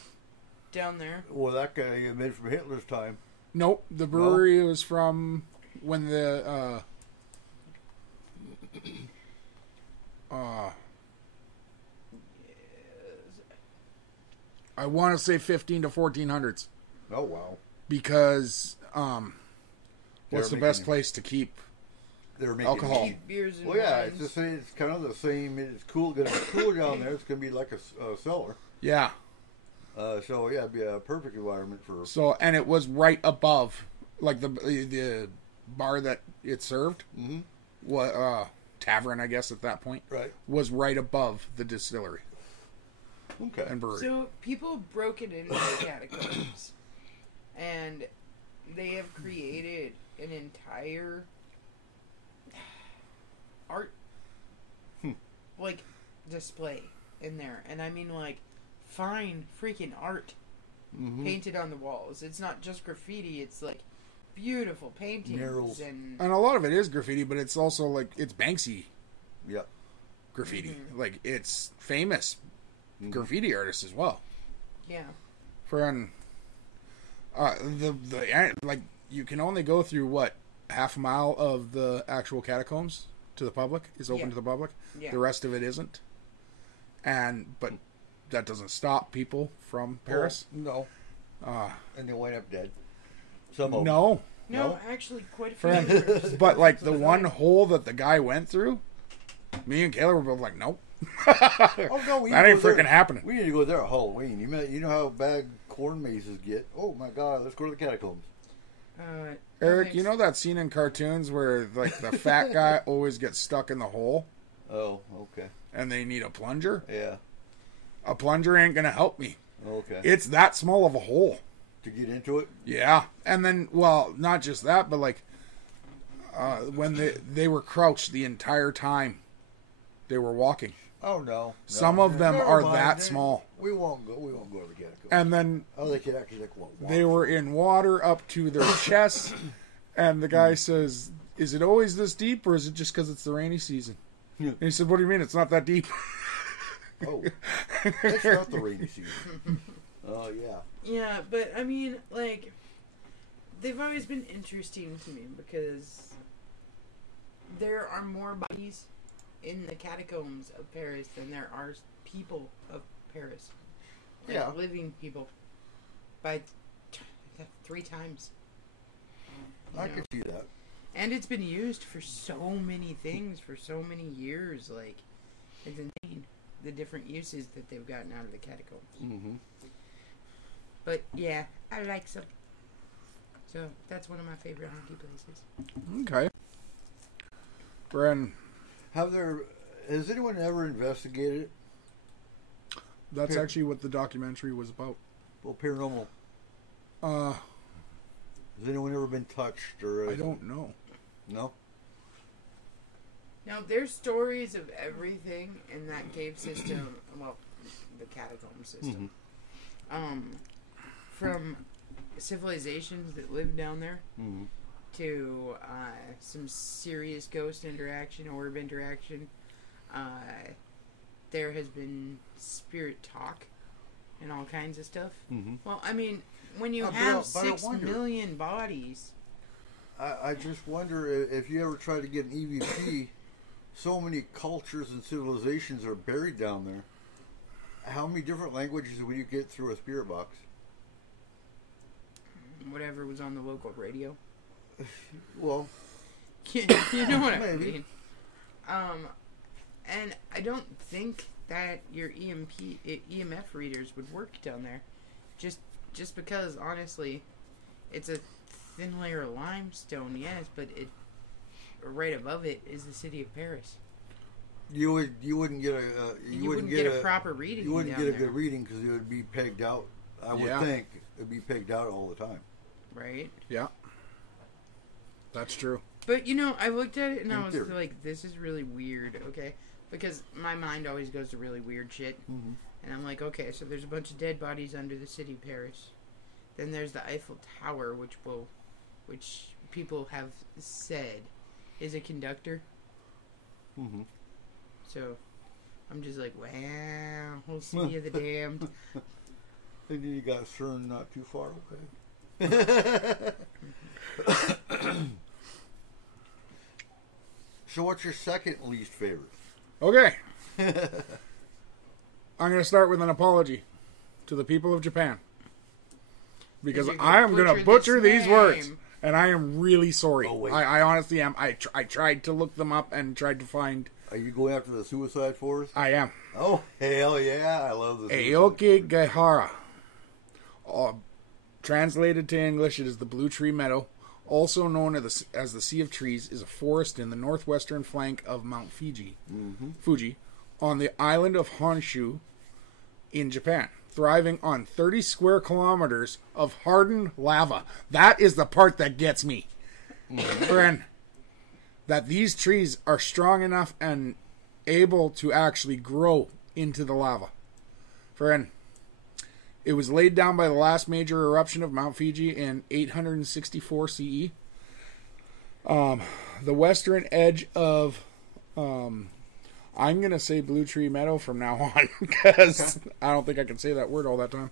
down there. Well, that guy made from Hitler's time. Nope, the brewery was from when the I want to say 15 to 1400s Oh wow, because what's the They're best making- place to keep they're making alcohol? Cheap beers and Well, yeah, wines. it's the same. It's kind of the same. It's cool. Gonna be cooler down there. It's gonna be like a cellar. Yeah. So yeah, it'd be a perfect environment for. So and it was right above, like the bar that it served, Mm-hmm. what tavern I guess at that point Right. was right above the distillery Okay. and brewery. So people broke it into the catacombs, and they have created an entire art like display in there, and I mean like fine freaking art Mm-hmm. painted on the walls. It's not just graffiti; it's like beautiful paintings Murals. and And a lot of it is graffiti, but it's also like it's Banksy Yep. graffiti. Like it's famous graffiti artists as well. yeah. For the like you can only go through what half a mile of the actual catacombs to the public is open Yeah. to the public. Yeah. The rest of it isn't. But that doesn't stop people from Paris. Well, no. And they wind up dead. Some of them. No, No, No? actually, quite a few. Friend. others. but like the one hole that the guy went through, me and Kayla were both like, nope. Oh no, we That need ain't to go freaking there. happening. We need to go there at Halloween. You know how bad corn mazes get. Oh my God, let's go to the catacombs. Eric, that you know that scene in cartoons where like the fat guy always gets stuck in the hole Oh, okay. and they need a plunger? Yeah. A plunger ain't gonna help me. Okay. It's that small of a hole. To get into it. Yeah, and then well, not just that, but like when they were crouched the entire time they were walking. Oh no. Some of them Never are mind. that small. We won't go. We won't go to the catacombs. And then Oh, they could actually like what? they were in water up to their chests, and the guy says, "Is it always this deep, or is it just because it's the rainy season?" Yeah. And he said, "What do you mean? It's not that deep." Oh, that's not the rainy season. Oh yeah. Yeah, but I mean, like, they've always been interesting to me because there are more bodies in the catacombs of Paris than there are people of Paris. Like, Yeah. living people. By 3 times. I You can see that. And it's been used for so many things for so many years. Like, it's insane the different uses that they've gotten out of the catacombs. Mm-hmm. But yeah, I like some. So that's one of my favorite hockey places. Okay. Bren, Has anyone ever investigated it? that's Here. actually what the documentary was about. Well, paranormal. Uh, Has anyone ever been touched or? I don't know. No. Now, there's stories of everything in that cave system. Well, the catacomb system. From civilizations that lived down there Mm-hmm. to some serious ghost interaction, orb interaction. There has been spirit talk and all kinds of stuff. Mm-hmm. Well, I mean, when you But have I 6 wonder- million bodies, I just wonder if you ever tried to get an EVP. So many cultures and civilizations are buried down there. How many different languages would you get through a spirit box? whatever was on the local radio. Well, You know what I Maybe. mean? And I don't think that your EMF readers would work down there, just because honestly, it's a thin layer of limestone, yes, but right above it is the city of Paris. you wouldn't get a You wouldn't get a proper reading. you wouldn't down get a there, good reading because it would be pegged out. I would Yeah. think it'd be pegged out all the time. right? Yeah. That's true. But you know, I looked at it and In I was theory. like, "This is really weird." Okay, because my mind always goes to really weird shit, Mm-hmm. and I'm like, "Okay, so there's a bunch of dead bodies under the city of Paris. Then there's the Eiffel Tower, which people have said is a conductor. Mm-hmm. So I'm just like, wow, whole city of the damned. And then you got CERN not too far away. So what's your second least favorite? Okay. I'm going to start with an apology to the people of Japan. Because I am going to butcher these words. And I am really sorry. Oh, wait. I honestly am. I tried to look them up and tried to find... Are you going after the suicide forest? I am. Oh, hell yeah. I love this. Aoki Gaihara. Translated to English, it is the Blue Tree Meadow. Also known as the Sea of Trees, is a forest in the northwestern flank of Mount Fuji, on the island of Honshu in Japan, thriving on 30 square kilometers of hardened lava. That is the part that gets me. Friend, that these trees are strong enough and able to actually grow into the lava. Friend, it was laid down by the last major eruption of Mount Fuji in 864 CE. The western edge of, I'm going to say Blue Tree Meadow from now on, because I don't think I can say that word all that time.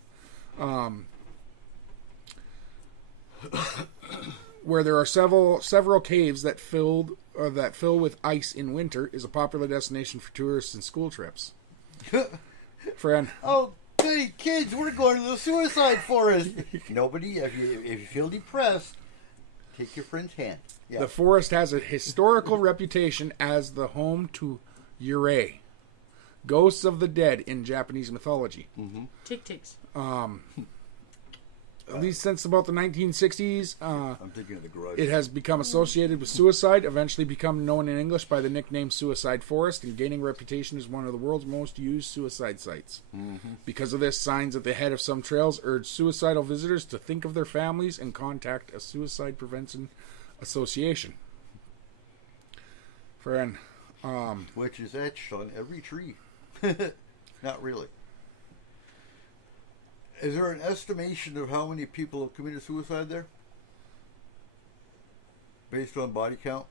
Where there are several caves that fill with ice in winter, is a popular destination for tourists and school trips. Friend. Oh, goody kids, we're going to the suicide forest. Nobody, if you feel depressed, take your friend's hand. Yeah. The forest has a historical reputation as the home to Yurei, ghosts of the dead in Japanese mythology. Tick-ticks. At least since about the 1960s, I'm thinking of the Grudge. it has become associated with suicide, eventually become known in English by the nickname Suicide Forest, and gaining reputation as one of the world's most used suicide sites. Because of this, signs at the head of some trails urge suicidal visitors to think of their families and contact a suicide prevention association. Friend, Which is etched on every tree. Not really. Is there an estimation of how many people have committed suicide there? Based on body count?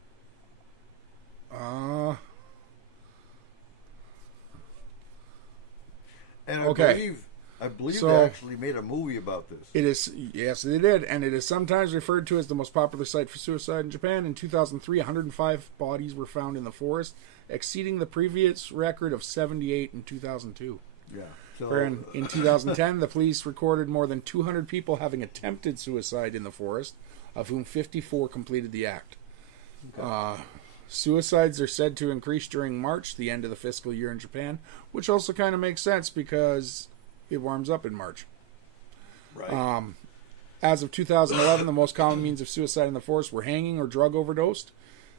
And Okay. I believe So- they actually made a movie about this. it is, yes, they did, and it is sometimes referred to as the most popular site for suicide in Japan. In 2003, 105 bodies were found in the forest, exceeding the previous record of 78 in 2002. Yeah. So, Wherein in 2010, the police recorded more than 200 people having attempted suicide in the forest, of whom 54 completed the act. Suicides are said to increase during March, the end of the fiscal year in Japan, which also kind of makes sense because it warms up in March. right. As of 2011, the most common means of suicide in the forest were hanging or drug overdosed.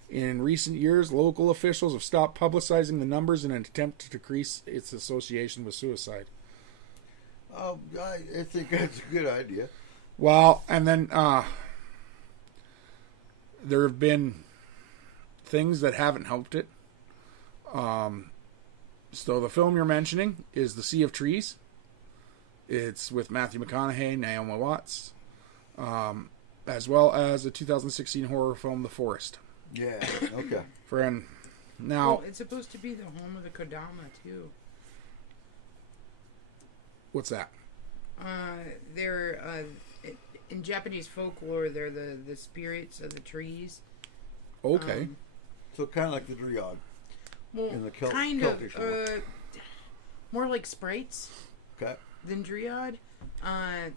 In recent years, local officials have stopped publicizing the numbers in an attempt to decrease its association with suicide. I think that's a good idea. Well, and then there have been things that haven't helped it. So the film you're mentioning is The Sea of Trees. It's with Matthew McConaughey, Naomi Watts, as well as the 2016 horror film The Forest. Yeah, okay. Friend, now Well, it's supposed to be the home of the Kodama, too. what's that? They're, in Japanese folklore, they're the spirits of the trees. Okay. So kind of like the Dryad. Well, In the kind Celtic of, more like sprites Okay. than Dryad.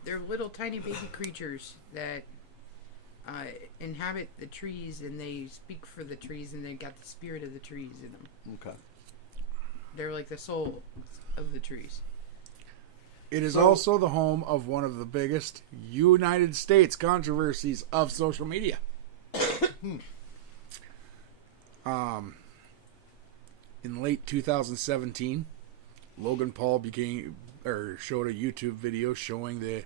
They're little tiny baby creatures that inhabit the trees, and they speak for the trees, and they got the spirit of the trees in them. Okay. They're like the soul of the trees. It is So- also the home of one of the biggest United States controversies of social media. In late 2017, Logan Paul showed a YouTube video showing the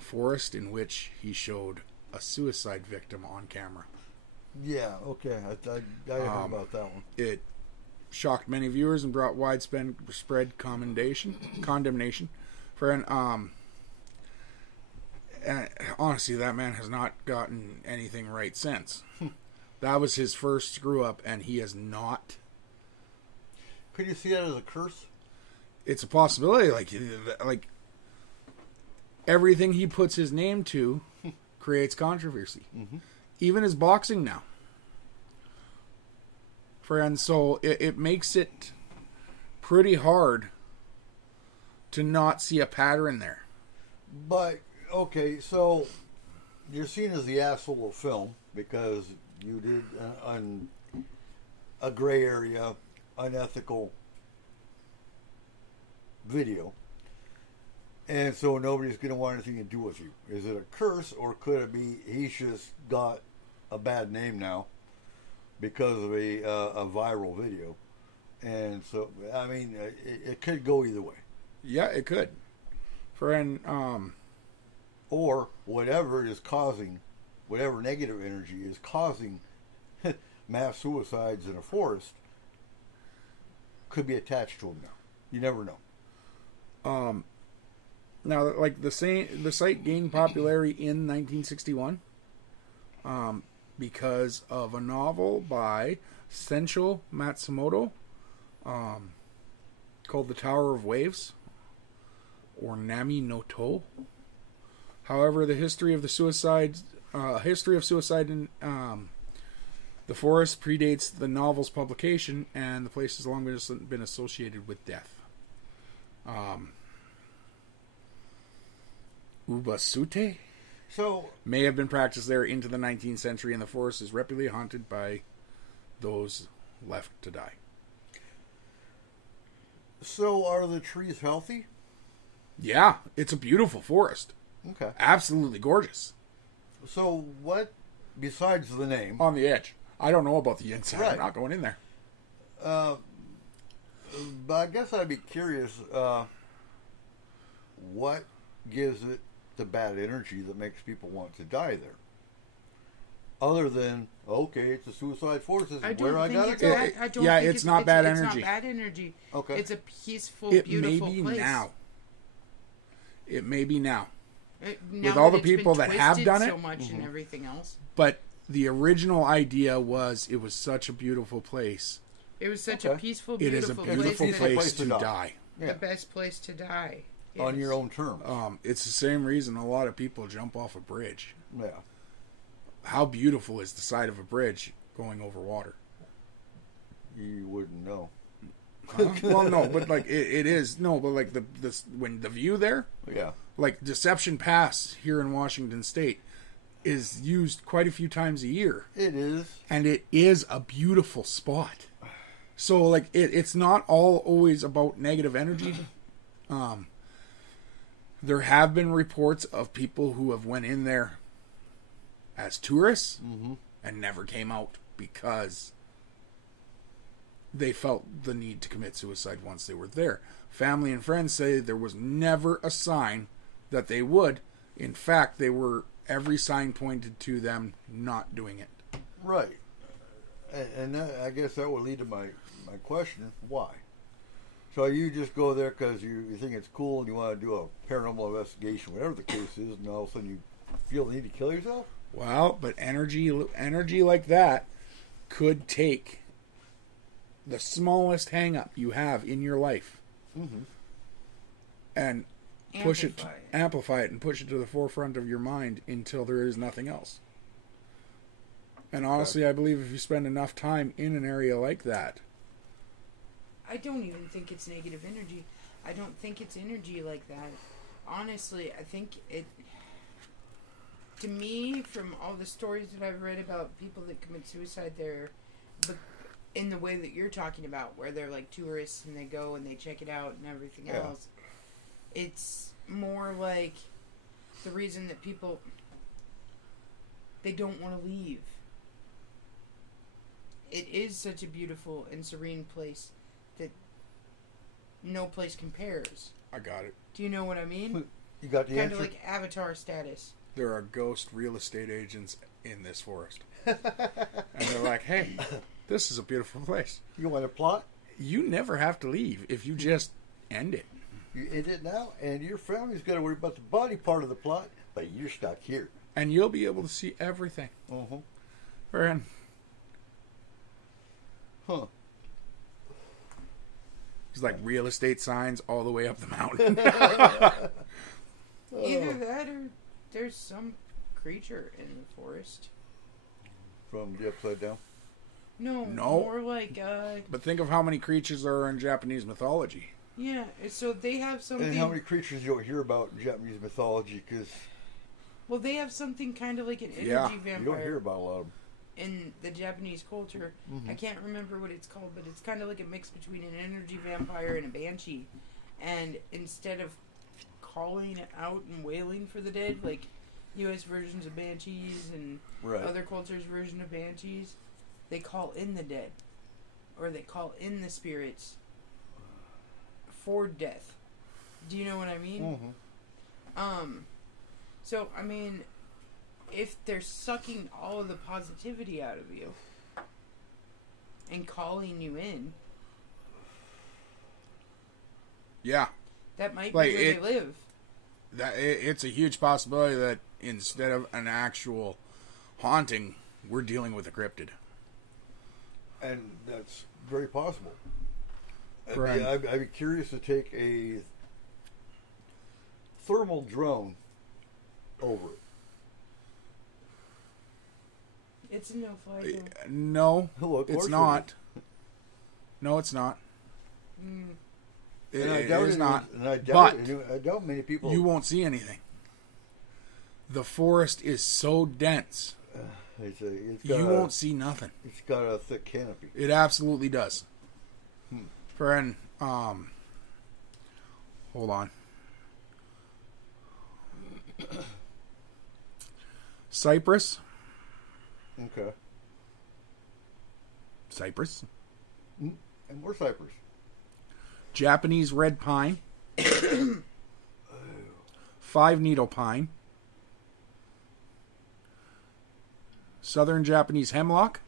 forest in which he showed a suicide victim on camera. Yeah, okay. I heard about that one. It shocked many viewers and brought widespread condemnation for an honestly, that man has not gotten anything right since. That was his first screw up, and he has not. Could you see that as a curse? It's a possibility. Like everything he puts his name to creates controversy. Mm-hmm. Even his boxing now. Friends, so it makes it pretty hard to not see a pattern there. But, okay, so you're seen as the asshole of film because you did a gray area, unethical video. And so nobody's going to want anything to do with you. Is it a curse, or could it be he's just got a bad name now because of a viral video? And so, I mean, it could go either way. Yeah, it could. Or whatever is causing, whatever negative energy is causing mass suicides in a forest could be attached to him now. You never know. Now, like the site gained popularity in 1961 because of a novel by Sencho Matsumoto called The Tower of Waves, or Nami no To. However, the history of suicide in the forest predates the novel's publication, and the place has long been associated with death. Ubasute may have been practiced there into the 19th century, and the forest is reputably haunted by those left to die. So, are the trees healthy? Yeah, it's a beautiful forest. Okay. Absolutely gorgeous. So, what, besides the name? On the edge. I don't know about the inside. Right. I'm not going in there. But I guess I'd be curious, what gives it the bad energy that makes people want to die there? Other than, okay, it's a suicide forest. This is where I gotta go. It's not bad energy. It's not bad energy. Okay. It's a peaceful, It beautiful may be place. now. It may be now. Now With all the it's been people that have twisted done it. so much and everything else. But the original idea was it was such a beautiful place. It was such Okay. a peaceful, It is beautiful a beautiful place. place to die. The Yeah. best place to die. On Yes. your own terms. It's the same reason a lot of people jump off a bridge. Yeah. How beautiful is the side of a bridge going over water? You wouldn't know. Well, no, but like it is. No, but like when the view there, Yeah. like Deception Pass here in Washington State, is used quite a few times a year, It is. and it is a beautiful spot. So like it's not all always about negative energy. There have been reports of people who have went in there as tourists and never came out because they felt the need to commit suicide once they were there. Family and friends say there was never a sign that they would. In fact, every sign pointed to them not doing it. Right. And that, I guess that would lead to my question. Why? So you just go there because you think it's cool and you want to do a paranormal investigation, whatever the case is, and all of a sudden you feel the need to kill yourself? Well, but energy like that could take the smallest hang-up you have in your life and amplify it and push it to the forefront of your mind until there is nothing else. And honestly, I believe if you spend enough time in an area like that, I don't even think it's negative energy. I don't think it's energy like that. Honestly, I think it... To me, from all the stories that I've read about people that commit suicide there, but in the way that you're talking about, where they're like tourists and they go and they check it out and everything else, it's more like the reason that people... They don't want to leave. It is such a beautiful and serene place that no place compares. I got it. Do you know what I mean? You got the Kind answer? of like Avatar status. There are ghost real estate agents in this forest. And they're like, hey, this is a beautiful place. You want a plot? You never have to leave if you just end it. You end it now, and your family's got to worry about the body part of the plot. But you're stuck here. And you'll be able to see everything. Uh-huh. Friend. Huh. It's like real estate signs all the way up the mountain. Either that or there's some creature in the forest. From the Upside Down? No, No. more like, But think of how many creatures there are in Japanese mythology. yeah, so they have something... And how many creatures you don't hear about in Japanese mythology, because Well, they have something kind of like an energy Yeah, you vampire don't hear about a lot of them. in the Japanese culture. I can't remember what it's called, but it's kind of like a mix between an energy vampire and a banshee. And instead of calling out and wailing for the dead, like U.S. versions of banshees and Right. other cultures' version of banshees, they call in the dead, or they call in the spirits for death. Do you know what I mean? So, I mean, if they're sucking all of the positivity out of you and calling you in, Yeah. that might Like, be where they live. It's a huge possibility that instead of an actual haunting, we're dealing with a cryptid. And that's very possible. Right. I'd be curious to take a thermal drone over it. It's a no-fly zone. No, Well, of it's course it not. No, it's not. And I It doubt is it not. is- and I doubt But it. I doubt many people. you won't see anything. The forest is so dense, It's got you a, won't see nothing. It's got a thick canopy. It absolutely does. Friend, hold on. Cypress. Okay. Cypress. And more cypress. Japanese red pine. 5-needle pine. Southern Japanese hemlock.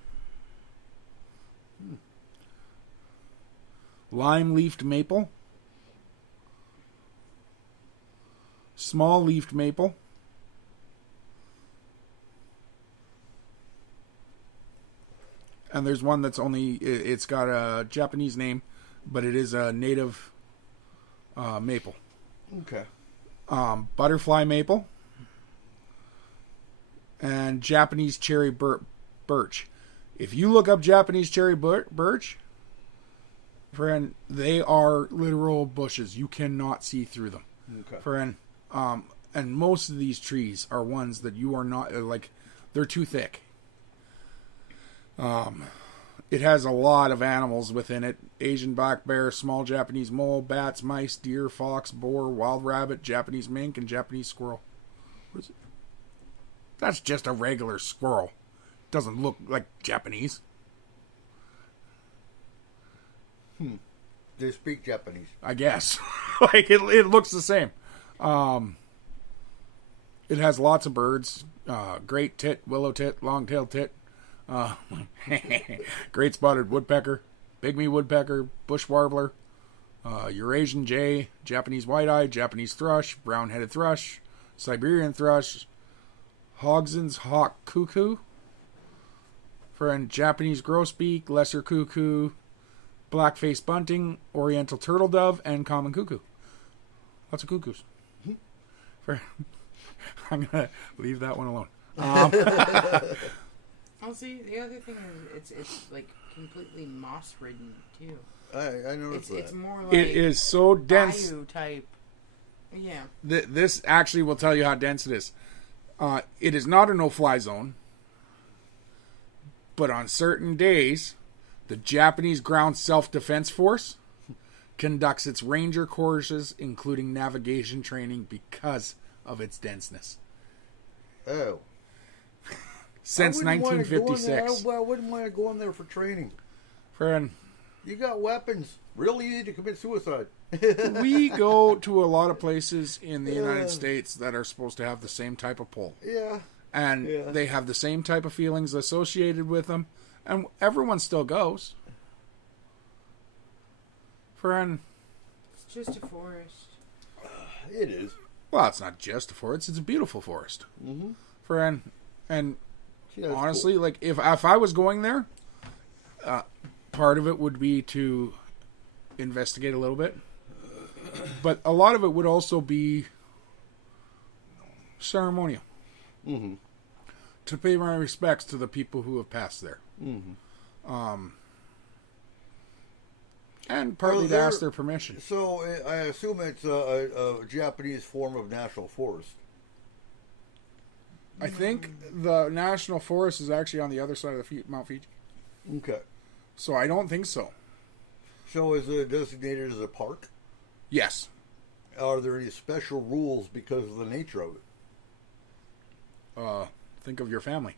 Lime-leafed maple. Small-leafed maple. And there's one that's it's got a Japanese name, but it is a native maple. Okay. Butterfly maple. And Japanese cherry birch. If you look up Japanese cherry birch, friend, they are literal bushes. You cannot see through them. Okay. Friend, and most of these trees are ones that you are not, they're too thick. It has a lot of animals within it. Asian black bear, small Japanese mole, bats, mice, deer, fox, boar, wild rabbit, Japanese mink, and Japanese squirrel. What is it? That's just a regular squirrel. Doesn't look like Japanese. They speak Japanese. I guess. Like, it looks the same. It has lots of birds. Great tit, willow tit, long-tailed tit. Great spotted woodpecker, pygmy woodpecker, bush warbler, Eurasian jay, Japanese white-eye, Japanese thrush, brown-headed thrush, Siberian thrush, Hodgson's hawk cuckoo, friend Japanese grosbeak, lesser cuckoo, black-faced bunting, oriental turtle dove, and common cuckoo. Lots of cuckoos. I'm gonna leave that one alone. Oh, see, the other thing is it's like completely moss ridden too. I noticed that. It's more like It is so dense. bayou type. Yeah. This actually will tell you how dense it is. It is not a no-fly zone, but on certain days, the Japanese Ground Self-Defense Force conducts its ranger courses, including navigation training, because of its denseness. Oh. Since I wouldn't wanna go in 1956. there. I wouldn't want to go in there for training. Friend, You got weapons. Real easy to commit suicide. we go to a lot of places in the United States that are supposed to have the same type of pull. Yeah. And Yeah. they have the same type of feelings associated with them. And everyone still goes. Friend, It's just a forest. It is. Well, it's not just a forest; it's a beautiful forest. Mm-hmm. And Yeah, that's honestly, cool. like if I was going there, part of it would be to investigate a little bit, but a lot of it would also be ceremonial. Mm-hmm. To pay my respects to the people who have passed there. Mm-hmm. And partly to there- ask their permission. So I assume it's a Japanese form of national forest. I think the national forest is actually on the other side of the Mount Fiji. Okay. So I don't think so. So is it designated as a park? Yes. Are there any special rules because of the nature of it? Think of your family.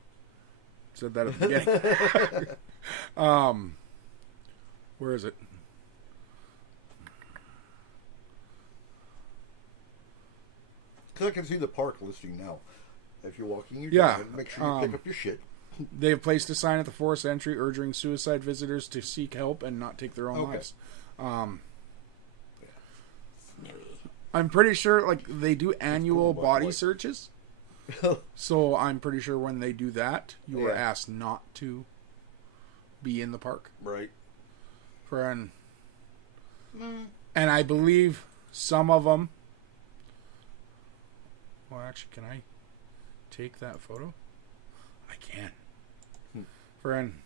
Said that at the beginning. Where is it? Because I can see the park listing now. If you're walking your Yeah, dog, make sure you pick up your shit. They have placed a sign at the forest entry urging suicide visitors to seek help and not take their own Okay. lives. Snowy. I'm pretty sure, like, they do annual cool, body boy. searches. So I'm pretty sure when they do that, you are Yeah. asked not to be in the park. Right. And Mm. I believe some of them. Well, actually, can I take that photo? I can. Friend,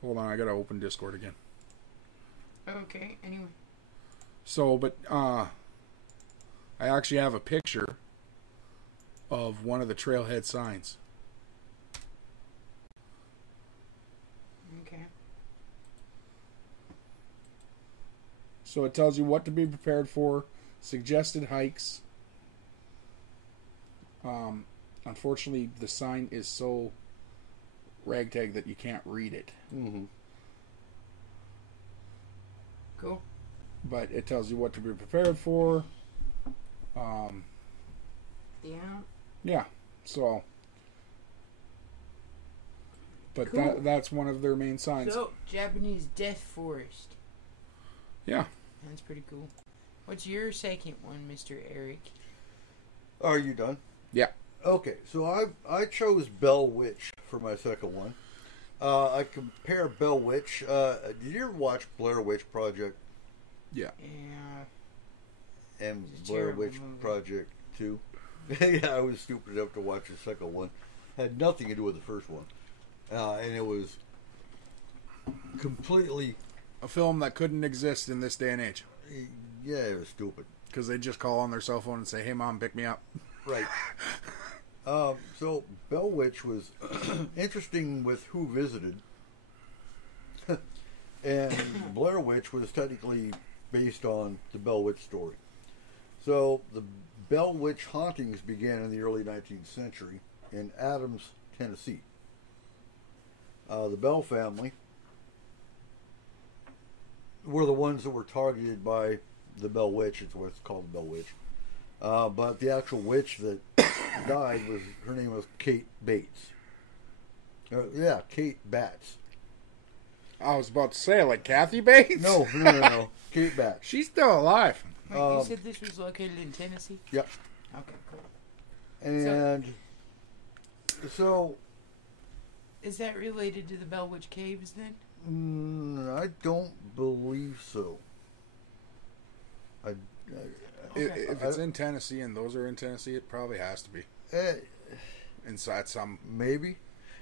hold on, I gotta open Discord again. Okay. Anyway. So, but I actually have a picture of one of the trailhead signs. Okay. So it tells you what to be prepared for, suggested hikes. Unfortunately, the sign is so ragtag that you can't read it. Mm-hmm. Cool. But it tells you what to be prepared for. Yeah. Yeah, so. But Cool. that's one of their main signs. So, Japanese death forest. Yeah. That's pretty cool. What's your second one, Mr. Eric? Are you done? Yeah. Okay, so I chose Bell Witch for my second one. I compare Bell Witch. Did you ever watch Blair Witch Project Yeah. Yeah. and It's a Blair terrible Witch movie. Project 2? Yeah, I was stupid enough to watch the second one. Had nothing to do with the first one. And it was completely, A film that couldn't exist in this day and age. yeah, it was stupid. Because they just call on their cell phone and say, hey, Mom, pick me up. Right. So Bell Witch was interesting with who visited. And Blair Witch was technically based on the Bell Witch story. So the Bell Witch hauntings began in the early 19th century in Adams, Tennessee. The Bell family were the ones that were targeted by the Bell Witch. It's what's called the Bell Witch. But the actual witch that died her name was Kate Bates. Yeah, Kate Batts. I was about to say, like Kathy Bates? No. Kate Batts. She's still alive. Wait, you said this was located in Tennessee? Yep. Okay, cool. And so Is that related to the Bell Witch Caves then? I don't believe so. If it's in Tennessee and those are in Tennessee, it probably has to be. Inside some... Maybe.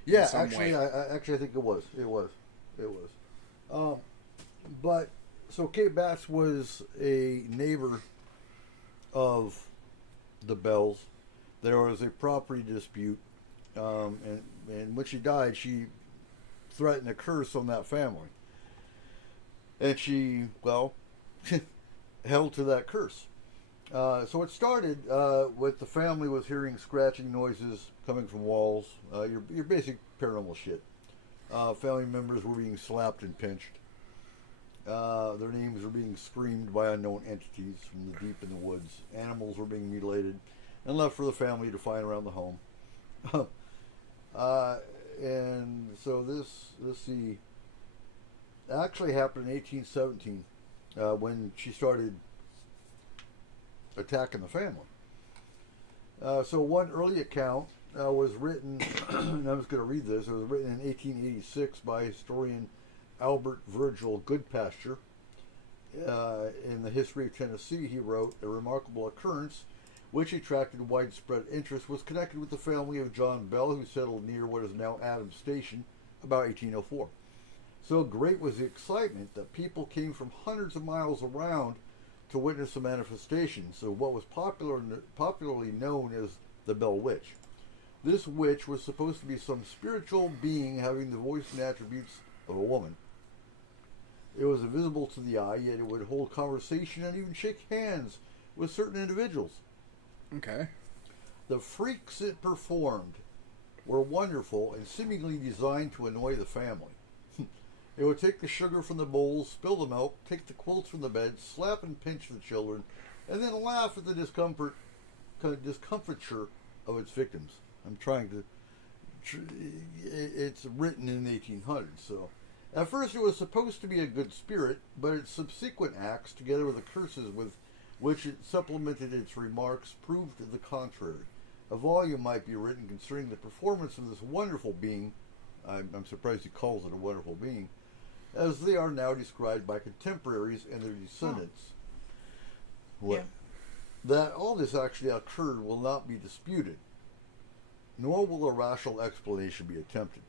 Yeah, some actually, way. I think it was. It was. But so Kate Batts was a neighbor of the Bells. There was a property dispute, and when she died, she threatened a curse on that family, and she held to that curse. So it started with the family was hearing scratching noises coming from walls. Your basic paranormal shit. Family members were being slapped and pinched. Their names were being screamed by unknown entities from the deep in the woods. Animals were being mutilated and left for the family to find around the home. And so this actually happened in 1817 when she started attacking the family. So one early account was written, and I'm just going to read this. It was written in 1886 by historian Albert Virgil Goodpasture. In the History of Tennessee, he wrote, a remarkable occurrence which attracted widespread interest was connected with the family of John Bell, who settled near what is now Adams Station about 1804. So great was the excitement that people came from hundreds of miles around to witness the manifestation, so what was popularly known as the Bell Witch. This witch was supposed to be some spiritual being having the voice and attributes of a woman. It was invisible to the eye, yet it would hold conversation and even shake hands with certain individuals. Okay. The freaks it performed were wonderful and seemingly designed to annoy the family. It would take the sugar from the bowls, spill the milk, take the quilts from the bed, slap and pinch the children, and then laugh at the discomfiture of its victims. I'm trying to... It's written in the 1800s, so... At first it was supposed to be a good spirit, but its subsequent acts, together with the curses with which it supplemented its remarks, proved the contrary. A volume might be written concerning the performance of this wonderful being, I'm surprised he calls it a wonderful being, as they are now described by contemporaries and their descendants. Yeah. That all this actually occurred will not be disputed, nor will a rational explanation be attempted.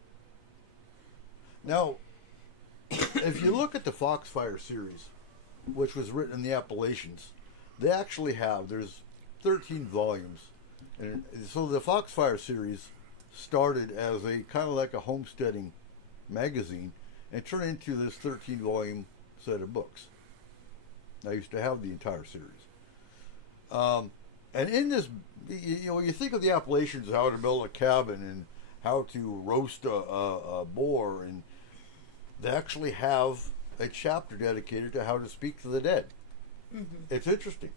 Now, if you look at the Foxfire series, which was written in the Appalachians, they actually have, there's 13 volumes. And so the Foxfire series started as a kind of like a homesteading magazine and turned into this 13-volume set of books. I used to have the entire series. And in this, you think of the Appalachians, how to build a cabin and how to roast a boar, and they actually have a chapter dedicated to how to speak to the dead. Mm-hmm. It's interesting.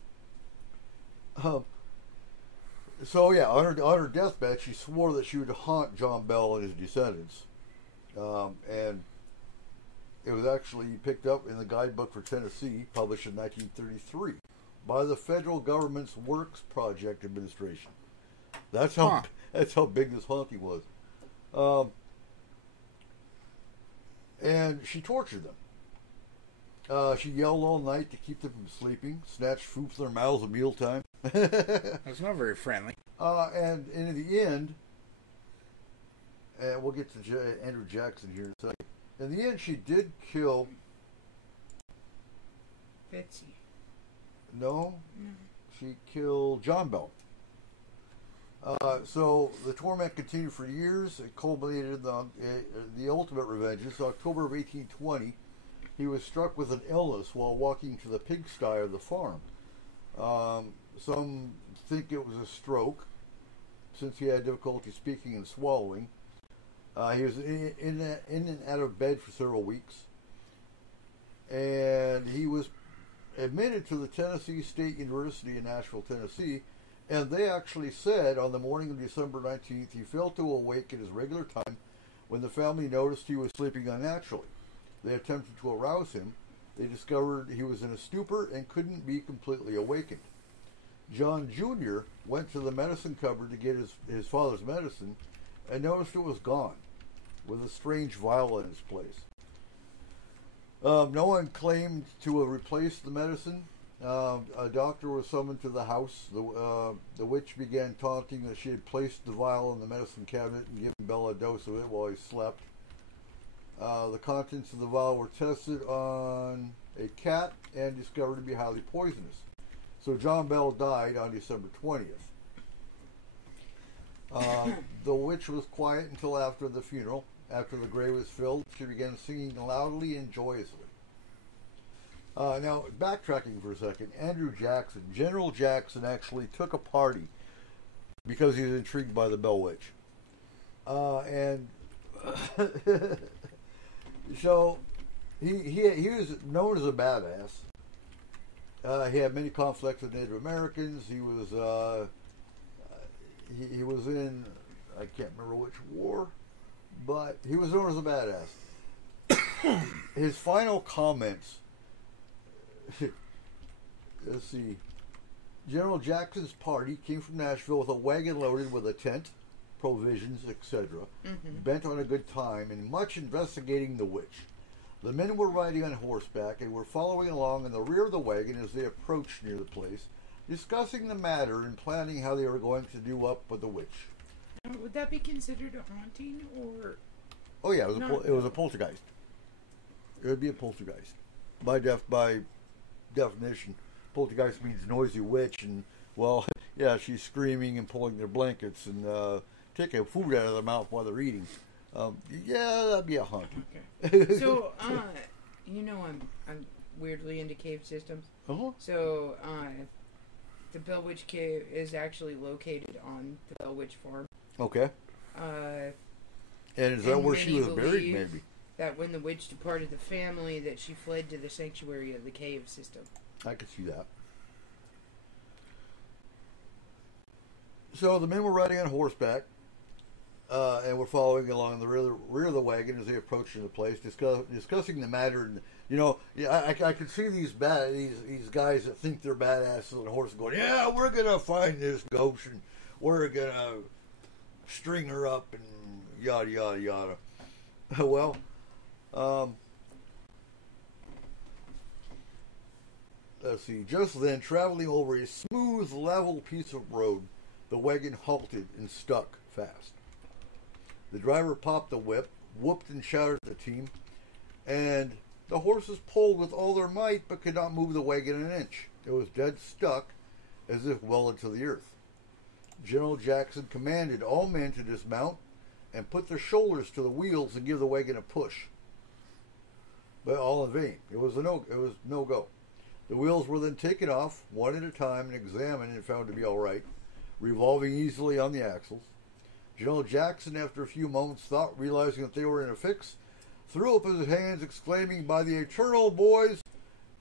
So yeah, on her deathbed, she swore that she would haunt John Bell and his descendants. And it was actually picked up in the Guidebook for Tennessee, published in 1933, by the federal government's Works Project Administration. That's how big this haunting was. And she tortured them. She yelled all night to keep them from sleeping, snatched food from their mouths at mealtime. That's not very friendly. And in the end, and we'll get to Andrew Jackson here in a second. In the end, she did kill... Betsy. No, she killed John Bell. So the torment continued for years. It culminated in the ultimate revenge. In October of 1820, he was struck with an illness while walking to the pigsty of the farm. Some think it was a stroke, since he had difficulty speaking and swallowing. He was in and out of bed for several weeks, and he was admitted to the Tennessee State University in Nashville, Tennessee, and they actually said on the morning of December 19th he failed to awake at his regular time when the family noticed he was sleeping unnaturally. They attempted to arouse him. They discovered he was in a stupor and couldn't be completely awakened. John Jr. went to the medicine cupboard to get his father's medicine and noticed it was gone, with a strange vial in its place. No one claimed to have replaced the medicine. A doctor was summoned to the house. The witch began taunting that she had placed the vial in the medicine cabinet and given Bella a dose of it while he slept. The contents of the vial were tested on a cat and discovered to be highly poisonous. So John Bell died on December 20th. The witch was quiet until after the funeral. After the grave was filled, she began singing loudly and joyously. Now, backtracking for a second, Andrew Jackson, General Jackson actually took a party because he was intrigued by the Bell Witch. And so he was known as a badass. He had many conflicts with Native Americans. He was in, I can't remember which war, but he was known as a badass. His final comments, let's see, General Jackson's party came from Nashville with a wagon loaded with a tent, provisions, etc., bent on a good time and much investigating the witch. The men were riding on horseback and were following along in the rear of the wagon as they approached near the place, discussing the matter and planning how they were going to do up with the witch. Would that be considered a haunting, or? Oh yeah, it was a poltergeist. It would be a poltergeist. By definition, poltergeist means noisy witch, and well, yeah, she's screaming and pulling their blankets and taking food out of their mouth while they're eating. Yeah, that'd be a haunting. Okay. So, I'm weirdly into cave systems. Uh-huh. So, the Bell Witch Cave is actually located on the Bell Witch Farm. Okay. And is that where she was buried, maybe? That when the witch departed the family, that she fled to the sanctuary of the cave system. I could see that. So the men were riding on horseback and were following along the rear of the wagon as they approached the place, discussing the matter. And I could see these guys that think they're badasses on a horse going, "Yeah, we're gonna find this ghost and we're gonna string her up and yada yada yada." Well, let's see. Just then, traveling over a smooth, level piece of road, the wagon halted and stuck fast. The driver popped the whip, whooped and shouted at the team, and the horses pulled with all their might but could not move the wagon an inch. It was dead stuck, as if welded to the earth. General Jackson commanded all men to dismount and put their shoulders to the wheels and give the wagon a push. But all in vain. It was no go. The wheels were then taken off, one at a time, and examined and found to be all right, revolving easily on the axles. General Jackson, after a few moments' thought, realizing that they were in a fix, threw up his hands, exclaiming, "By the eternal, boys,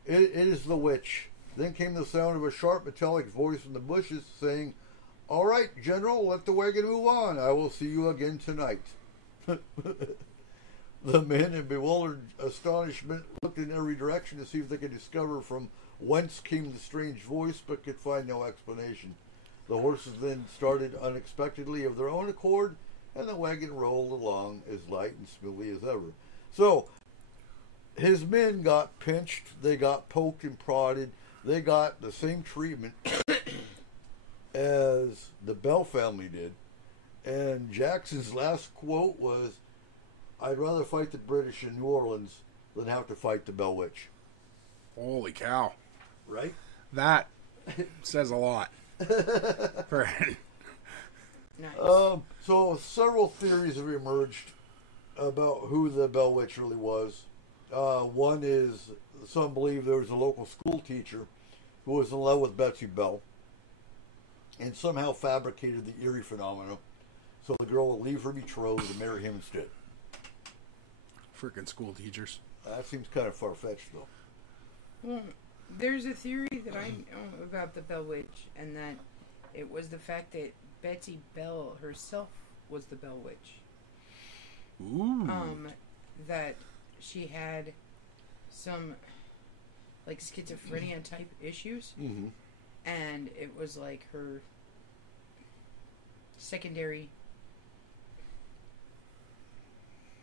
it is the witch." Then came the sound of a sharp, metallic voice from the bushes, saying, "All right, General, let the wagon move on. I will see you again tonight." The men, in bewildered astonishment, looked in every direction to see if they could discover from whence came the strange voice, but could find no explanation. The horses then started unexpectedly of their own accord, and the wagon rolled along as light and smoothly as ever. So, his men got pinched, they got poked and prodded, they got the same treatment as the Bell family did. And Jackson's last quote was, "I'd rather fight the British in New Orleans than have to fight the Bell Witch." Holy cow. Right? That says a lot. Nice. So several theories have emerged about who the Bell Witch really was. One is some believe there was a local school teacher who was in love with Betsy Bell and somehow fabricated the eerie phenomena so the girl would leave her betrothed and marry him instead. Freaking school teachers. That seems kind of far-fetched, though. Well, there's a theory that I know about the Bell Witch, and that it was the fact that Betsy Bell herself was the Bell Witch. Ooh. That she had some, like, schizophrenia type issues, and it was like her secondary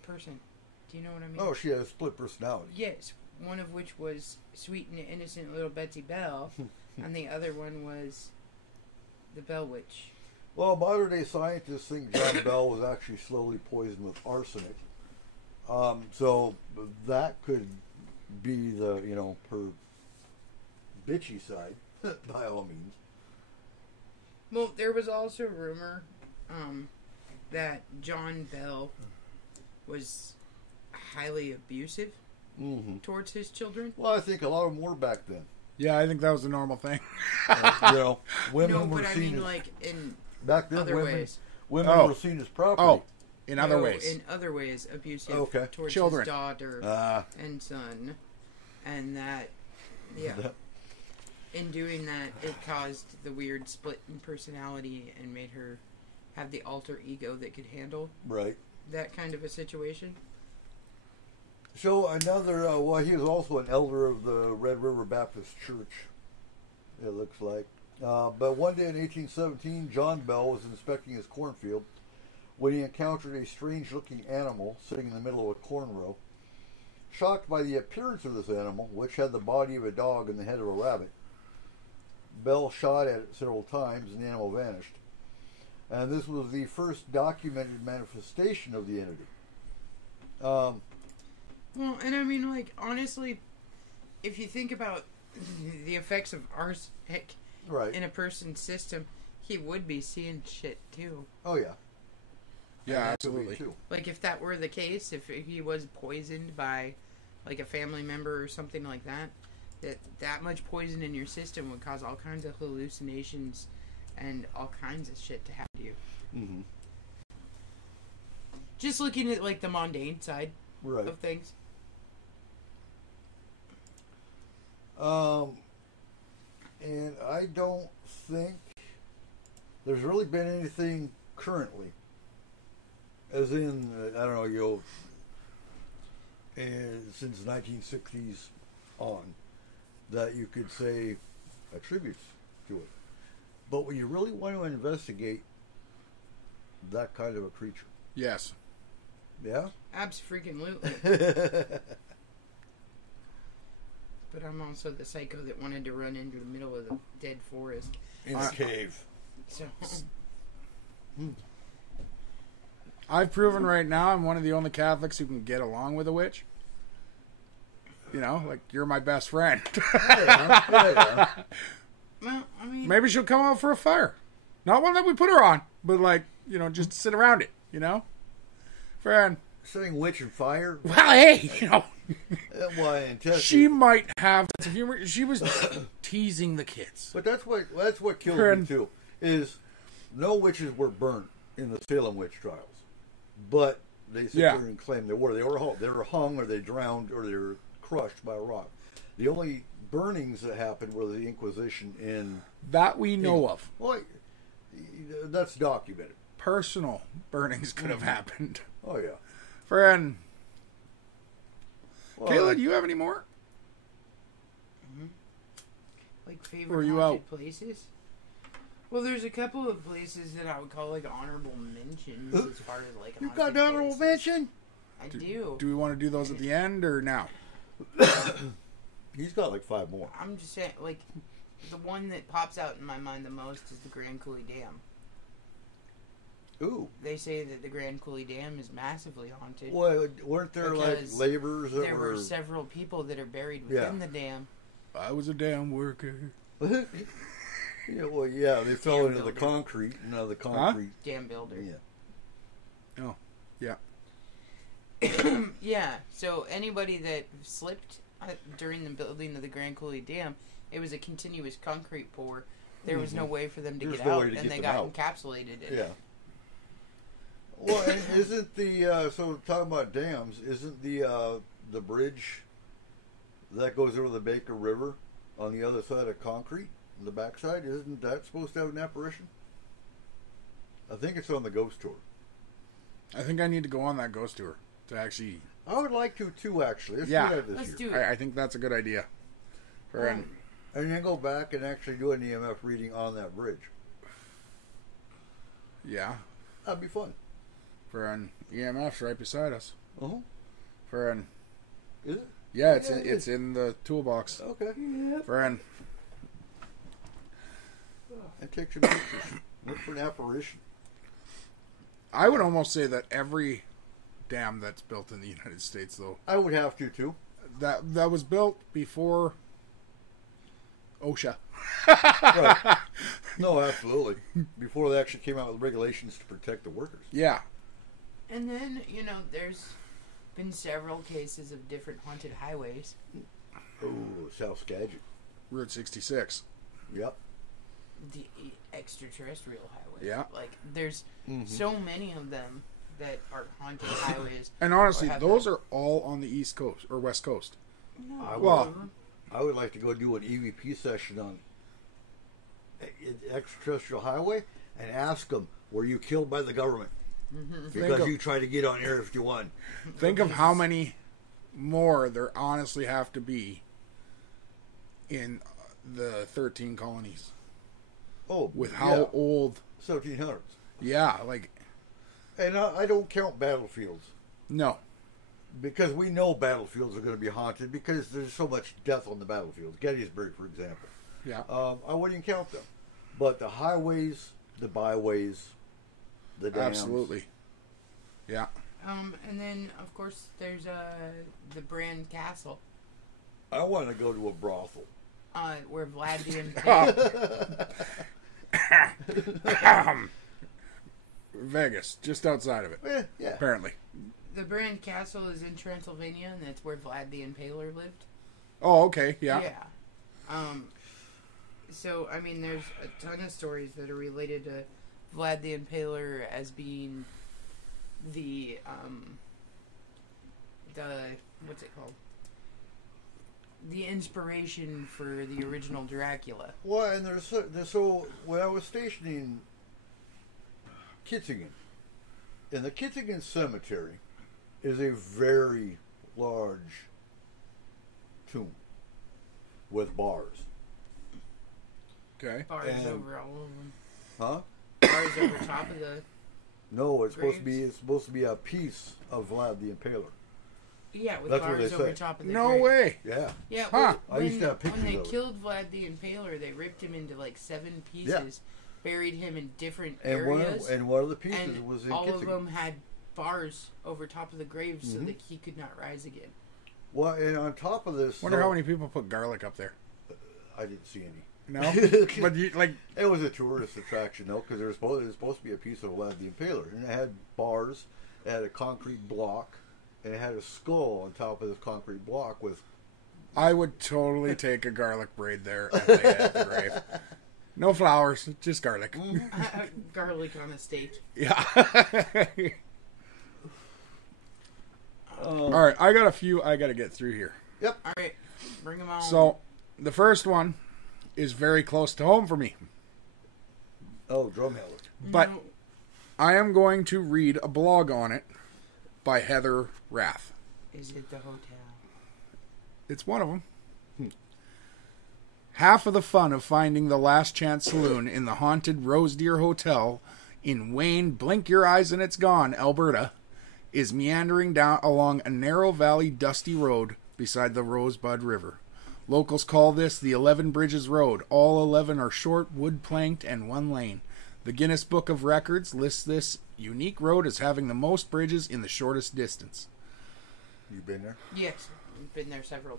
person. Do you know what I mean? Oh, she had a split personality. Yes, one of which was sweet and innocent little Betsy Bell, and the other one was the Bell Witch. Well, modern-day scientists think John Bell was actually slowly poisoned with arsenic. So that could be the, her bitchy side, by all means. Well, there was also a rumor that John Bell was highly abusive towards his children. Well, I think a lot of them were back then. Yeah, I think that was a normal thing. Women were but I seen mean, as, like, in back then, other women ways. were seen as property. Oh, in other No, ways. In other ways, abusive towards Children. his daughter and son. And that, in doing that, it caused the weird split in personality and made her have the alter ego that could handle that kind of a situation. So another, he was also an elder of the Red River Baptist Church, it looks like. But one day in 1817, John Bell was inspecting his cornfield when he encountered a strange-looking animal sitting in the middle of a corn row. Shocked by the appearance of this animal, which had the body of a dog and the head of a rabbit, Bell shot at it several times and the animal vanished. And this was the first documented manifestation of the entity. Well, and I mean, like, honestly, if you think about the effects of arsenic Right. in a person's system, he would be seeing shit too. Oh, yeah. Yeah, Could be, absolutely. too. Like, if that were the case, if he was poisoned by, like, a family member or something like that, that much poison in your system would cause all kinds of hallucinations and all kinds of shit to happen to you. Mm-hmm. Just looking at, like, the mundane side Right. of things. And I don't think there's really been anything currently, as in, I don't know, since 1960s on, that you could say attributes to it. But when you really want to investigate that kind of a creature, Yes. yeah? Abso-freaking-lutely. But I'm also the psycho that wanted to run into the middle of the dead forest. In a cave. So, I've proven right now I'm one of the only Catholics who can get along with a witch. You know, like, you're my best friend. Yeah. well, I mean, Maybe she'll come out for a fire. Not one that we put her on, but, like, you know, just sit around it, you know? Friend. Saying witch and fire, Well, hey, you know. why, and test She might have sense of humor. She was teasing the kids. But that's what killed Friend. me too. Is no witches were burnt in the Salem witch trials, but they sit Yeah. there and claim they were. They were hung, or they drowned, or they were crushed by a rock. The only burnings that happened were the Inquisition in. That we know of. Well, that's documented. Personal burnings could have happened. Oh yeah. Friend. Well, Kayla, do you have any more? like, Or favorite are you haunted places? Well, there's a couple of places that I would call, like, honorable mentions as far as, like, you got haunted an honorable places. mention? I do. Do we want to do those at the end or now? He's got like 5 more. I'm just saying, like, the one that pops out in my mind the most is the Grand Coulee Dam. Ooh. They say that the Grand Coulee Dam is massively haunted. Well, weren't there Because like laborers that There were were? several people that are buried within Yeah. the dam. I was a damn worker. Yeah, well, yeah, they fell Dam into the builder. concrete. Now the concrete. Dam builder. Yeah. Oh, yeah. Yeah, so anybody that slipped during the building of the Grand Coulee Dam, it was a continuous concrete pour. There was no way for them to There's get no out, way to and get they them got out. encapsulated in Yeah. it. Well, and isn't the so talking about dams? Isn't the bridge that goes over the Baker River on the other side of concrete, on the backside? Isn't that supposed to have an apparition? I think it's on the ghost tour. I think I need to go on that ghost tour to actually. I would like to too. Actually, let's Yeah. do that this Let's year. do it. I think that's a good idea. Friend. And then go back and actually do an EMF reading on that bridge. Yeah. That'd be fun. Friend. EMF's right beside us. Uh-huh. Friend. Is it? Yeah, Yeah, it it's is. in the toolbox. Okay. Friend. And take some pictures. Look for an apparition. I would almost say that every dam that's built in the United States, though, I would have to too. that was built before OSHA. Right. No, absolutely. Before they actually came out with regulations to protect the workers. Yeah. And then, there's been several cases of different haunted highways. Oh, South Skagit. Route 66. Yep. The extraterrestrial highway. Yeah. Like, there's so many of them that are haunted highways. And honestly, Or have those that. are all on the East Coast or West Coast. I would, Well, I would like to go do an EVP session on extraterrestrial highway and ask them, were you killed by the government? Because of- you tried to get on Area 51. think of how many more there honestly have to be in the 13 colonies. Oh, with how yeah. old. 1700s. Yeah, like And I don't count battlefields no. because we know battlefields are going to be haunted because there's so much death on the battlefields. Gettysburg, for example. Yeah. I wouldn't count them. But the highways, the byways, the dams. Absolutely. Yeah. And then of course there's the Bran Castle, I want to go to a brothel. where Vlad the Impaler. Vegas, just outside of it, Yeah. apparently. The Bran Castle is in Transylvania, and that's where Vlad the Impaler lived. Oh, okay, yeah. So I mean, there's a ton of stories that are related to Vlad the Impaler as being the what's it called? The inspiration for the original Dracula. Well, and there's so when I was stationing Kitzingen, in the Kitzingen Cemetery is a very large tomb with bars. Okay. Bars And- over all of them. Huh? Bars over top of the. No, it's Graves? supposed to be a piece of Vlad the Impaler. Yeah, with That's what bars they over say. top of the. No grave. way. Yeah. Yeah, Huh. I used to have when pictures they of it. killed Vlad the Impaler, they ripped him into like 7 pieces, buried him in different And areas, one of the pieces and was in all Kitzingen. of them had bars over top of the graves so Mhm. that he could not rise again. Well, and on top of this, Wonder how many people put garlic up there. I didn't see any. No, but you like It was a tourist attraction, though, because it was supposed to be a piece of Vlad the Impaler, and it had bars, it had a concrete block, and it had a skull on top of this concrete block with. I would totally take a garlic braid there if they had the grave. No flowers, just garlic. Garlic on a stake. Yeah. All right, I got a few I got to get through here. Yep. All right, bring them on. So, the first one is very close to home for me, Oh, Drumheller. but I am going to read a blog on it by Heather Rath. Is it the hotel? It's one of them. Half of the fun of finding the Last Chance Saloon in the haunted Rose Deer Hotel in Wayne, blink your eyes and it's gone, Alberta, is meandering down along a narrow valley dusty road beside the Rosebud River. Locals call this the 11 Bridges Road. All 11 are short, wood-planked, and one lane. The Guinness Book of Records lists this unique road as having the most bridges in the shortest distance. You been there? Yes, I've been there several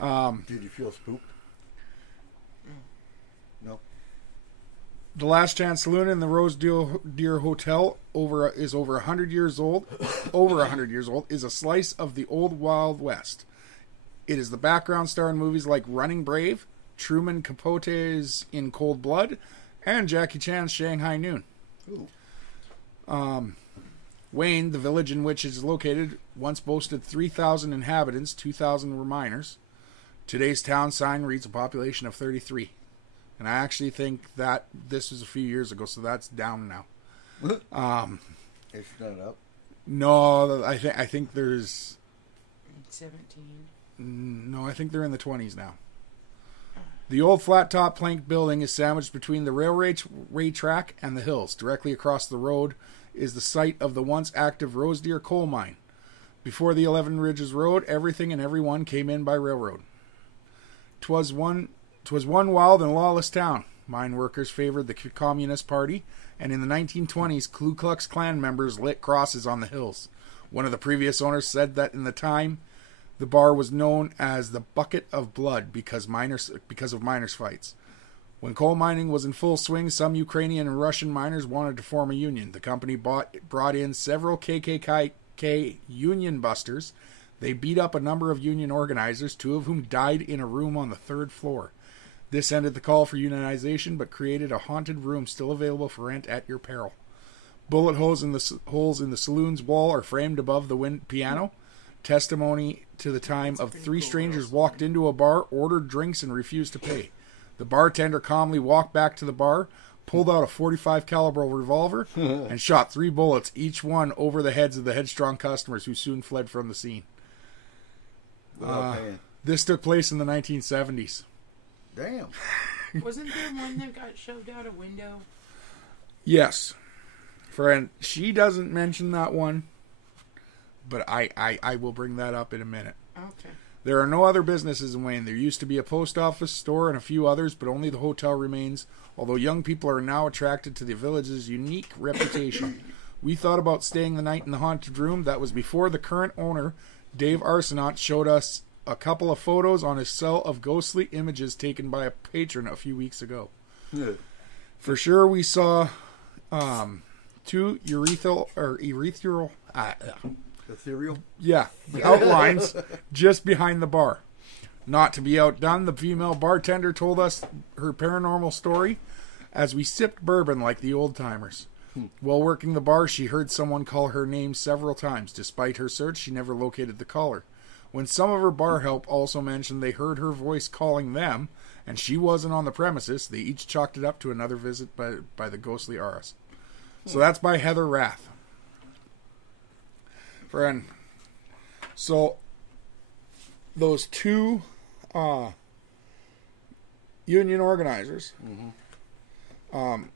times. Did you feel spooked? No. The Last Chance Saloon in the Rose Deer Hotel is over 100 years old. Over 100 years old is a slice of the old Wild West. It is the background star in movies like Running Brave, Truman Capote's In Cold Blood, and Jackie Chan's Shanghai Noon. Ooh. Wayne, the village in which it is located, once boasted 3,000 inhabitants. 2,000 were miners. Today's town sign reads a population of 33. And I actually think that this was a few years ago, so that's down now. It's not up. No, I think there's 17. no, I think they're in the 20s now. The old flat-top plank building is sandwiched between the railway track and the hills. Directly across the road is the site of the once active Rose Deer coal mine. Before the 11 Ridges Road, everything and everyone came in by railroad. 'Twas one wild and lawless town. Mine workers favored the Communist Party, and in the 1920s, Ku Klux Klan members lit crosses on the hills. One of the previous owners said that in the time, the bar was known as the Bucket of Blood because of miners' fights. When coal mining was in full swing, some Ukrainian and Russian miners wanted to form a union. The company brought in several KKK union busters. They beat up a number of union organizers, 2 of whom died in a room on the 3rd floor. This ended the call for unionization, but created a haunted room still available for rent at your peril. Bullet holes in the saloon's wall are framed above the piano. Testimony to the time of 3 strangers walked into a bar, ordered drinks, and refused to pay. The bartender calmly walked back to the bar, pulled out a .45 caliber revolver, and shot 3 bullets, each one over the heads of the headstrong customers, who soon fled from the scene. Without paying. This took place in the 1970s. Damn. Wasn't there one that got shoved out a window? Yes. Friend, she doesn't mention that one, but I will bring that up in a minute. Okay. There are no other businesses in Wayne. There used to be a post office, store, and a few others, but only the hotel remains, although young people are now attracted to the village's unique reputation. We thought about staying the night in the haunted room. That was before the current owner, Dave Arsenault, showed us a couple of photos on his cell of ghostly images taken by a patron a few weeks ago. Yeah. For sure, we saw two ethereal Ethereal. yeah, outlines just behind the bar. Not to be outdone, the female bartender told us her paranormal story as we sipped bourbon like the old timers. While working the bar, she heard someone call her name several times. Despite her search, she never located the caller. When some of her bar help also mentioned they heard her voice calling them, and she wasn't on the premises, they each chalked it up to another visit by the ghostly Aras. So that's by Heather Rath. Friend. So those two union organizers,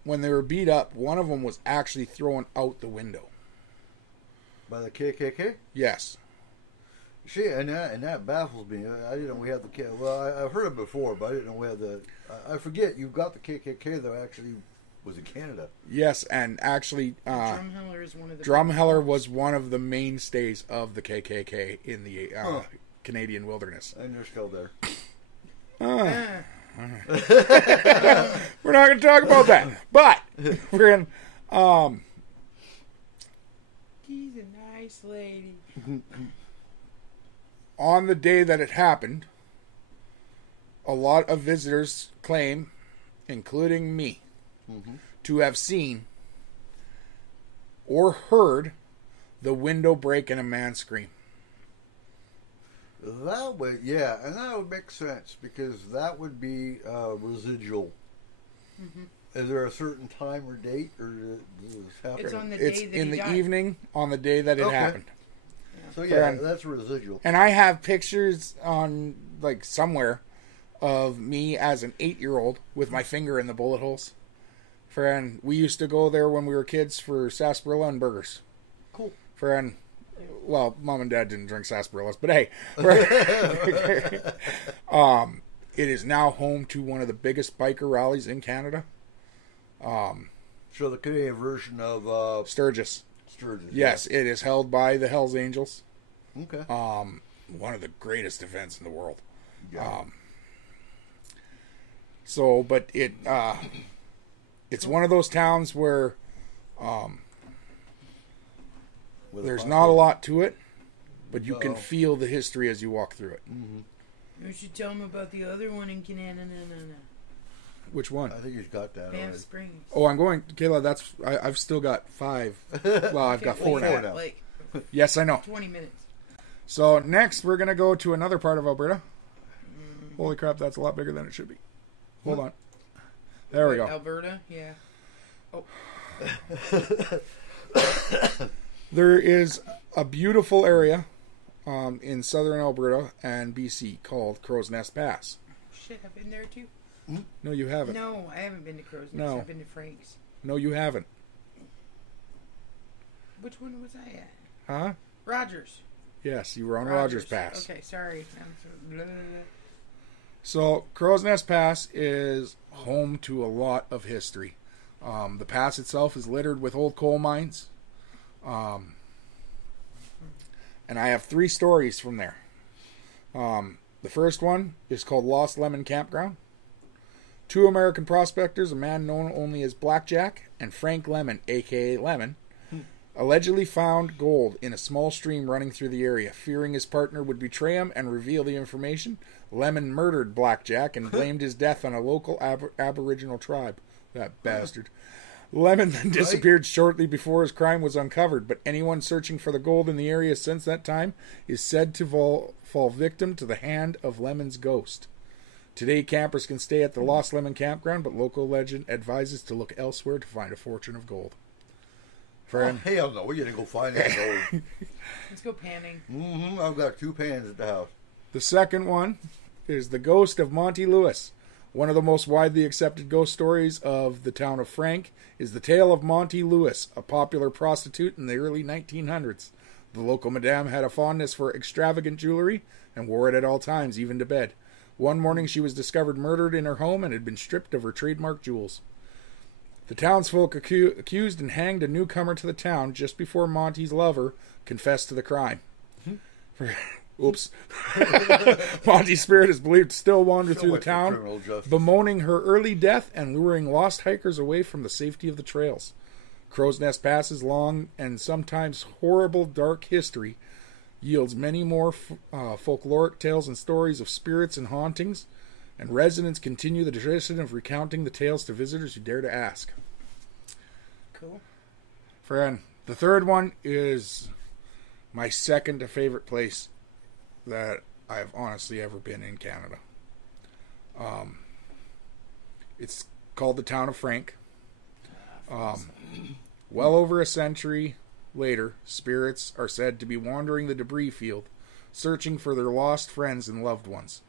when they were beat up, one of them was actually thrown out the window. By the KKK? Yes. See, and that baffles me. I didn't know we had the K. Well, I've heard it before, but I didn't know we had the. I forget you've got the KKK that actually was in Canada. Yes, and actually, Drumheller is one of the. Drumheller was one of the mainstays of the KKK in the Canadian wilderness. And they're still there. We're not going to talk about that, but friend, She's a nice lady. on the day that it happened, a lot of visitors claim, including me, to have seen or heard the window break and a man scream. That would, yeah, and that would make sense because that would be residual. Is there a certain time or date, or does this happen? It's on the It's day that in he the died. evening on the day that it Okay. happened. So yeah, Friend. that's residual. And I have pictures on, like, somewhere of me as an 8-year-old with my finger in the bullet holes. Friend, we used to go there when we were kids for sarsaparilla and burgers. Cool. Friend, well, Mom and Dad didn't drink sarsaparillas, but hey. It is now home to one of the biggest biker rallies in Canada. So the Canadian version of Sturgis. Sturgis. Yes, it is held by the Hells Angels. Okay. One of the greatest events in the world. Yeah. So, but it's one of those towns where With there's a not a lot to it, but you can Uh-oh. feel the history as you walk through it. You should tell him about the other one in Canada. Which one? I think he's got that Banff already. Springs. Oh, I'm going, Kayla. I've still got 5. Well, I've got 4 we now. got, now. like Yes, I know. 20 minutes. So next, we're gonna go to another part of Alberta. Holy crap, that's a lot bigger than it should be. Hold on. There we go. Alberta, yeah. There is a beautiful area in southern Alberta and BC called Crow's Nest Pass. Shit, I've been there too. No, you haven't. No, I haven't been to Crow's Nest. No. I've been to Frank's. No, you haven't. Which one was I at? Huh? Rogers. Yes, you were on Rogers Pass. Okay, sorry. I'm so, blah, blah, blah. So, Crow's Nest Pass is home to a lot of history. The pass itself is littered with old coal mines. And I have 3 stories from there. The first one is called Lost Lemon Campground. 2 American prospectors, a man known only as Blackjack, and Frank Lemon, a.k.a. Lemon, allegedly found gold in a small stream running through the area. Fearing his partner would betray him and reveal the information, Lemon murdered Blackjack and blamed his death on a local Aboriginal tribe. That bastard. Lemon then disappeared shortly before his crime was uncovered, but anyone searching for the gold in the area since that time is said to fall victim to the hand of Lemon's ghost. Today, campers can stay at the Lost Lemon Campground, but local legend advises to look elsewhere to find a fortune of gold. Friend, Oh, hell no, we're gonna go find that gold. Let's go panning. I've got 2 pans at the house. the second one is the ghost of Monty Lewis, One of the most widely accepted ghost stories of the town of Frank is the tale of Monty Lewis, a popular prostitute in the early 1900s. The local madame had a fondness for extravagant jewelry and wore it at all times, even to bed. One morning she was discovered murdered in her home and had been stripped of her trademark jewels. The townsfolk accused and hanged a newcomer to the town just before Monty's lover confessed to the crime. Oops. Monty's spirit is believed to still wander through the town, bemoaning her early death and luring lost hikers away from the safety of the trails. Crow's Nest Pass's long and sometimes horrible dark history yields many more folkloric tales and stories of spirits and hauntings, and residents continue the tradition of recounting the tales to visitors who dare to ask. Cool. Friend, the third one is my second favorite place that I've honestly ever been in Canada. It's called the town of Frank. Well over a century later, spirits are said to be wandering the debris field, searching for their lost friends and loved ones.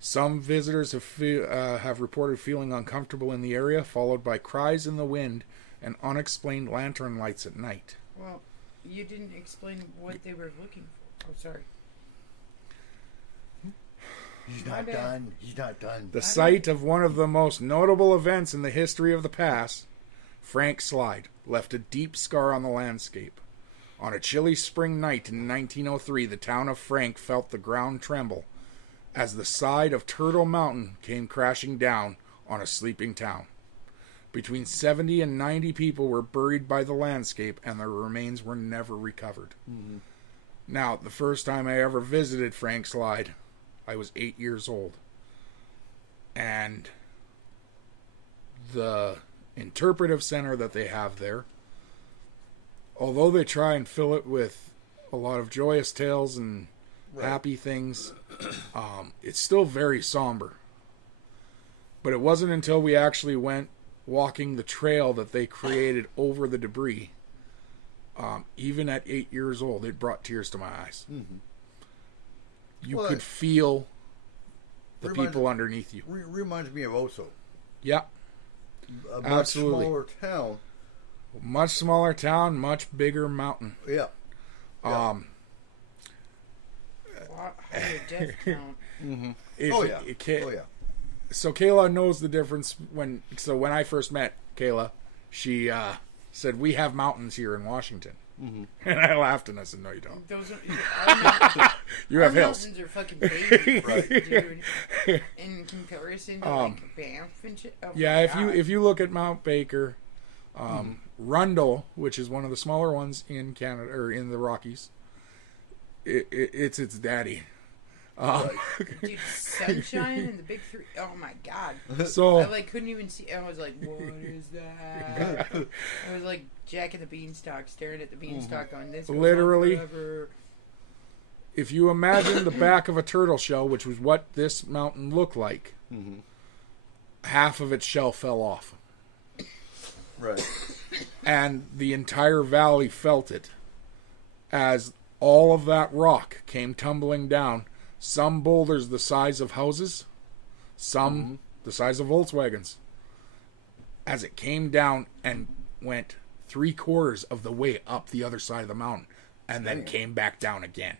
Some visitors have reported feeling uncomfortable in the area, followed by cries in the wind and unexplained lantern lights at night. Well, you didn't explain what they were looking for. Oh, sorry. He's not done. He's not done. The site of one of the most notable events in the history of the past, Frank Slide, left a deep scar on the landscape. On a chilly spring night in 1903, the town of Frank felt the ground tremble as the side of Turtle Mountain came crashing down on a sleeping town. Between 70 and 90 people were buried by the landscape, and their remains were never recovered. Mm-hmm. Now, the first time I ever visited Frank Slide, I was 8 years old. And the interpretive center that they have there, although they try and fill it with a lot of joyous tales and happy things, it's still very somber. But it wasn't until we actually went walking the trail that they created over the debris, even at 8 years old, it brought tears to my eyes. Mm-hmm. You could feel the people underneath you. Reminds me of Oso. Yeah. A much Absolutely. smaller town. Much smaller town, much bigger mountain. Yeah. Higher death count. Mm-hmm. So Kayla knows the difference when I first met Kayla, she said, "We have mountains here in Washington." Mm-hmm. And I laughed and I said, "No, you don't. Those are, You have hills. Mountains are fucking babies, dude. In comparison to like Banff and shit. Oh yeah, if you look at Mount Baker, Rundle, which is one of the smaller ones in Canada or in the Rockies, it's its daddy. Dude, Sunshine and the Big Three. Oh my god! So I couldn't even see. I was like, "What is that?" I was like Jack and the Beanstalk, staring at the beanstalk on this. Literally, if you imagine the back of a turtle shell, which was what this mountain looked like, half of its shell fell off. Right. And the entire valley felt it as all of that rock came tumbling down. Some boulders the size of houses, some the size of Volkswagens. As it came down and went 3/4 of the way up the other side of the mountain, and then came back down again.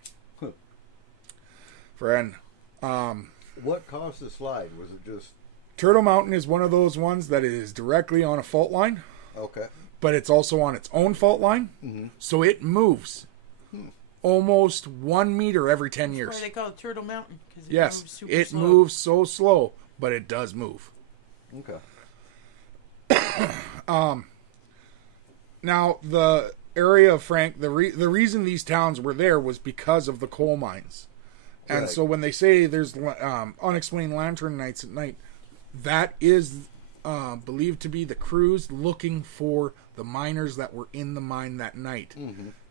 Friend, what caused the slide? Was it just Turtle Mountain is one of those ones that is directly on a fault line. Okay. But it's also on its own fault line, so it moves. Almost 1 meter every 10 years. That's why they call it Turtle Mountain. Cause it yes, moves super it slow. moves so slow, but it does move. Okay. Now, the area of Frank, the reason these towns were there was because of the coal mines. And so when they say there's unexplained lantern nights at night, that is believed to be the crews looking for the miners that were in the mine that night.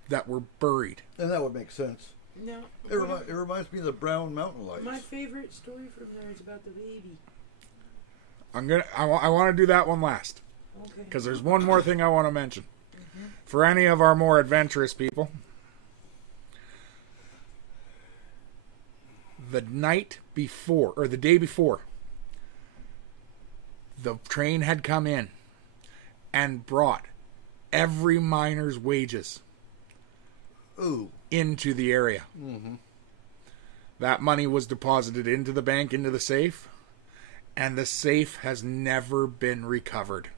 That were buried. And that would make sense. No. It reminds me of the Brown Mountain Lights. My favorite story from there is about the baby. I want to do that one last. Okay. Because there's one more thing I want to mention. For any of our more adventurous people, the night before, or the day before, The train had come in and brought every miner's wages Ooh. into the area. Mm-hmm. That money was deposited into the bank, into the safe, and the safe has never been recovered.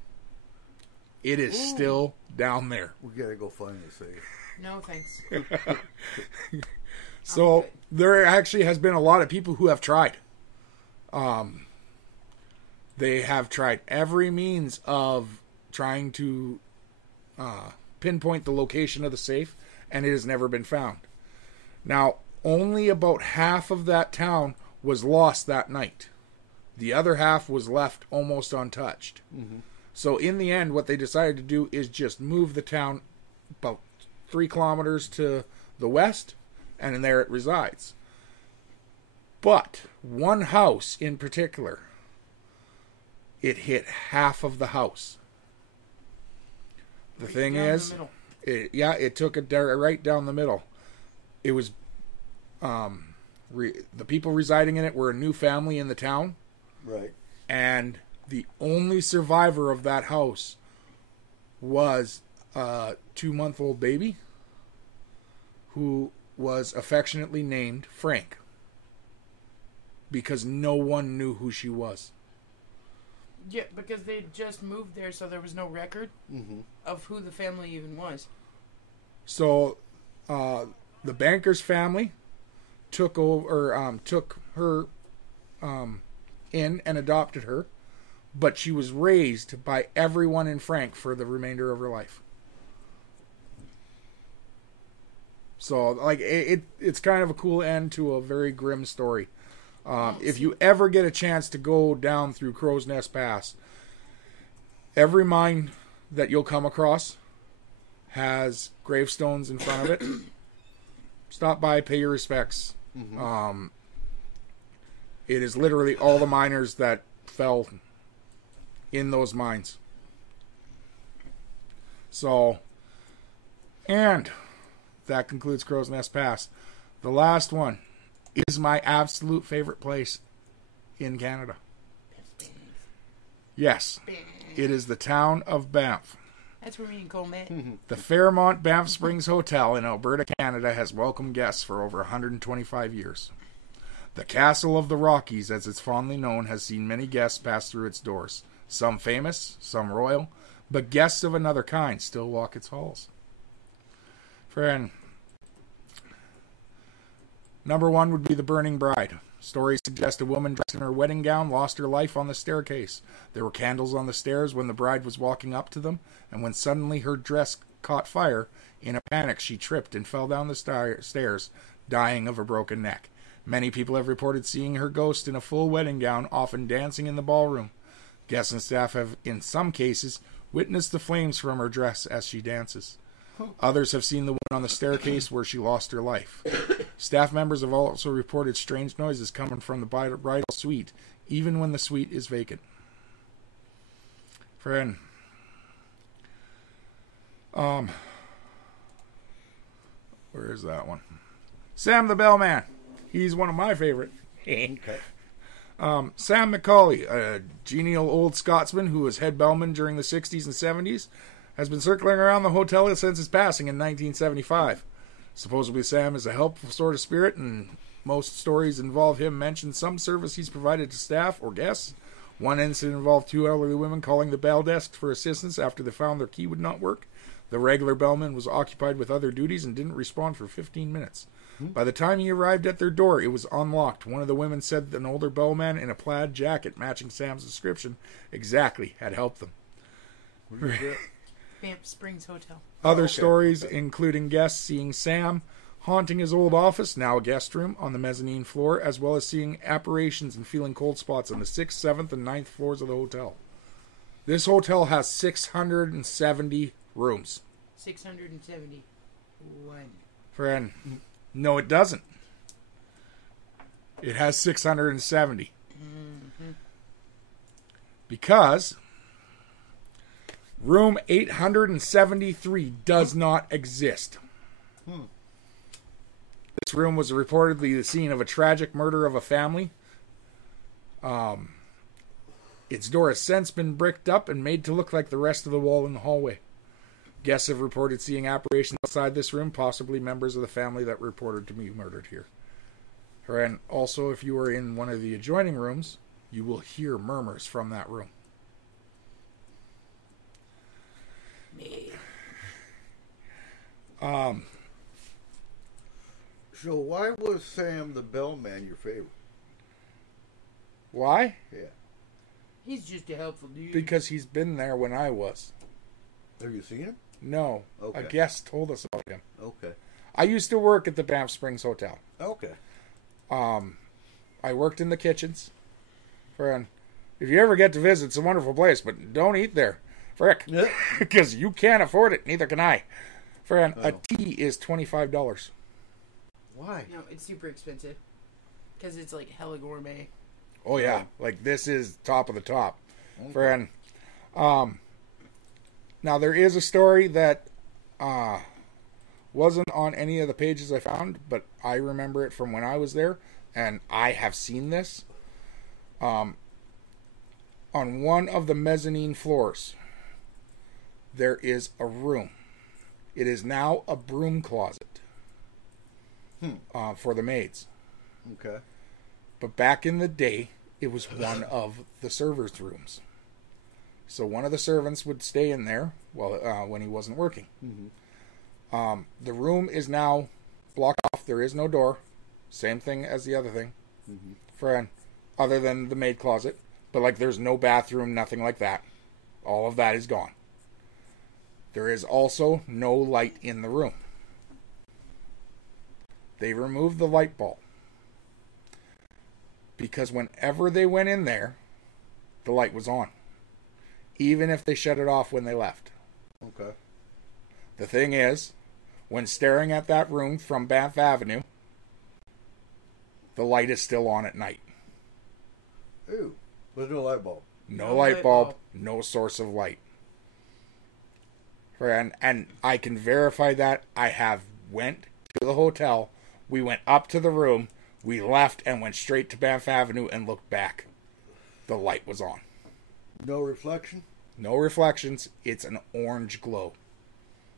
It is still down there. We gotta go find the safe. No thanks. So there actually has been a lot of people who have tried. They have tried every means of trying to pinpoint the location of the safe, and it has never been found. Now, only about half of that town was lost that night. The other half was left almost untouched. Mm-hmm. So in the end, what they decided to do is just move the town about 3 kilometers to the west, and there it resides. But one house in particular, it hit half of the house. The thing down is, the middle. it took it right down the middle. It was, the people residing in it were a new family in the town, Right. and the only survivor of that house was a 2-month-old baby who was affectionately named Frank, because no one knew who she was. Yeah, because they just moved there, so there was no record Mm-hmm. of who the family even was. So the banker's family took her in and adopted her, but she was raised by everyone in Frank for the remainder of her life. So, like, it's kind of a cool end to a very grim story. If you ever get a chance to go down through Crow's Nest Pass, every mine that you'll come across has gravestones in front of it. Stop by, pay your respects. Mm-hmm. It is literally all the miners that fell in those mines. So, and that concludes Crow's Nest Pass. The last one is my absolute favorite place in Canada. Yes, it is the town of Banff. That's where me and Cole met. The Fairmont Banff Springs Hotel in Alberta, Canada has welcomed guests for over 125 years. The Castle of the Rockies, as it's fondly known, has seen many guests pass through its doors. Some famous, some royal, but guests of another kind still walk its halls. Friend, number 1 would be The Burning Bride. Stories suggest a woman dressed in her wedding gown lost her life on the staircase. There were candles on the stairs when the bride was walking up to them, and when suddenly her dress caught fire, in a panic she tripped and fell down the stairs, dying of a broken neck. Many people have reported seeing her ghost in a full wedding gown, often dancing in the ballroom. Guests and staff have, in some cases, witnessed the flames from her dress as she dances. Others have seen the woman on the staircase where she lost her life. Staff members have also reported strange noises coming from the bridal suite, even when the suite is vacant. Friend, where is that one? Sam the Bellman. He's one of my favorite. Okay. Sam McCauley, a genial old Scotsman who was head bellman during the 60s and 70s, has been circling around the hotel since his passing in 1975. Supposedly Sam is a helpful sort of spirit, and most stories involve him mention some service he's provided to staff or guests. One incident involved 2 elderly women calling the bell desk for assistance after they found their key would not work. The regular bellman was occupied with other duties and didn't respond for 15 minutes. By the time he arrived at their door, it was unlocked. One of the women said that an older bellman in a plaid jacket matching Sam's description exactly had helped them. Banff Springs Hotel. Other stories, including guests seeing Sam haunting his old office, now a guest room, on the mezzanine floor, as well as seeing apparitions and feeling cold spots on the 6th, 7th, and 9th floors of the hotel. This hotel has 670 rooms. 671. Friend, no, it doesn't. It has 670. Because room 873 does not exist. This room was reportedly the scene of a tragic murder of a family. Its door has since been bricked up and made to look like the rest of the wall in the hallway. Guests have reported seeing apparitions outside this room, possibly members of the family that reported to be murdered here. And also, if you are in one of the adjoining rooms, you will hear murmurs from that room. So why was Sam the Bellman your favorite? Why? Yeah. He's just a helpful dude. Because he's been there when I was. Have you seen him? No. Okay. A guest told us about him. Okay. I used to work at the Banff Springs Hotel. Okay. I worked in the kitchens. Friend, if you ever get to visit, it's a wonderful place, but don't eat there. Frick. Yeah. Because you can't afford it, neither can I. Friend, a Oh. tea is $25. Why? No, it's super expensive. Because it's like hella gourmet. Oh, yeah. Like, this is top of the top. Okay. Friend. Now, there is a story that wasn't on any of the pages I found, but I remember it from when I was there, and I have seen this. On one of the mezzanine floors, there is a room. It is now a broom closet for the maids. Okay. But back in the day, it was one of the servers' rooms. So one of the servants would stay in there while when he wasn't working. Mm-hmm. The room is now blocked off. There is no door. Same thing as the other thing. Mm-hmm. Other than the maid closet. But like there's no bathroom, nothing like that. All of that is gone. There is also no light in the room. They removed the light bulb. Because whenever they went in there, the light was on. Even if they shut it off when they left. Okay. The thing is, when staring at that room from Banff Avenue, the light is still on at night. Ooh. There's no light bulb. No No light light bulb, bulb. no source of light. And I can verify that. I have went to the hotel. We went up to the room. We left and went straight to Banff Avenue and looked back. The light was on. No reflection? No reflections. It's an orange glow.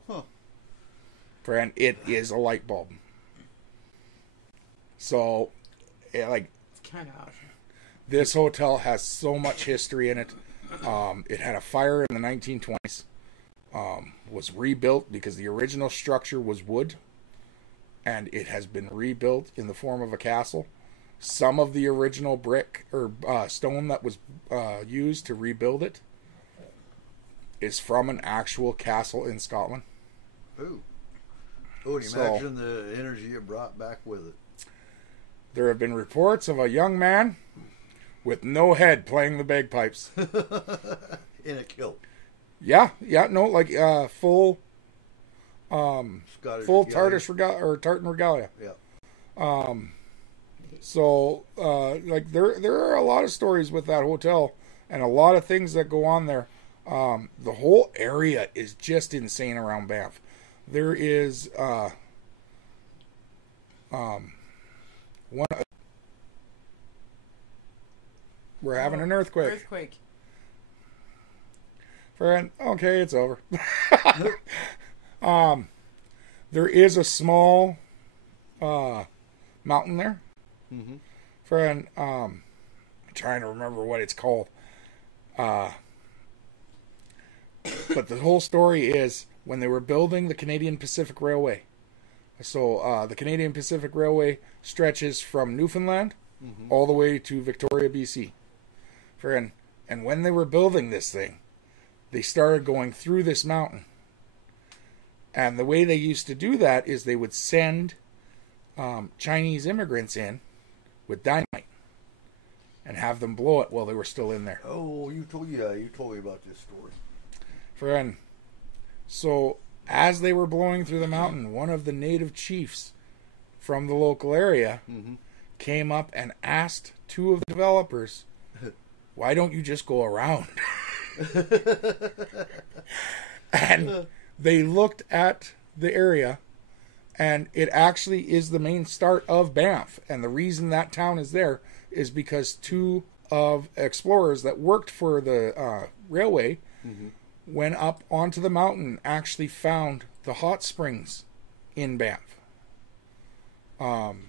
Huh. Friend, it is a light bulb. So, like, It's kind of awesome. this hotel has so much history in it. It had a fire in the 1920s. Was rebuilt because the original structure was wood. And it has been rebuilt in the form of a castle. Some of the original brick or stone that was used to rebuild it is from an actual castle in Scotland. Ooh. Oh, and So- imagine the energy it brought back with it. There have been reports of a young man with no head playing the bagpipes. In a kilt. Yeah, no, like full Scottish full regalia. tartan regalia. Yeah. So, like there are a lot of stories with that hotel and a lot of things that go on there. The whole area is just insane around Banff. There is one. We're having an earthquake. Earthquake. Friend, okay, it's over. There is a small mountain there. Mm-hmm. Friend, I'm trying to remember what it's called. But the whole story is when they were building the Canadian Pacific Railway. So the Canadian Pacific Railway stretches from Newfoundland all the way to Victoria, BC. Friend, and when they were building this thing, they started going through this mountain. And the way they used to do that is they would send Chinese immigrants in with dynamite and have them blow it while they were still in there. Oh, you told me about this story. Friend, so as they were blowing through the mountain, one of the native chiefs from the local area came up and asked two of the developers, why don't you just go around? And they looked at the area, and it actually is the main start of Banff. And the reason that town is there is because two of explorers that worked for the railway went up onto the mountain and actually found the hot springs in Banff. And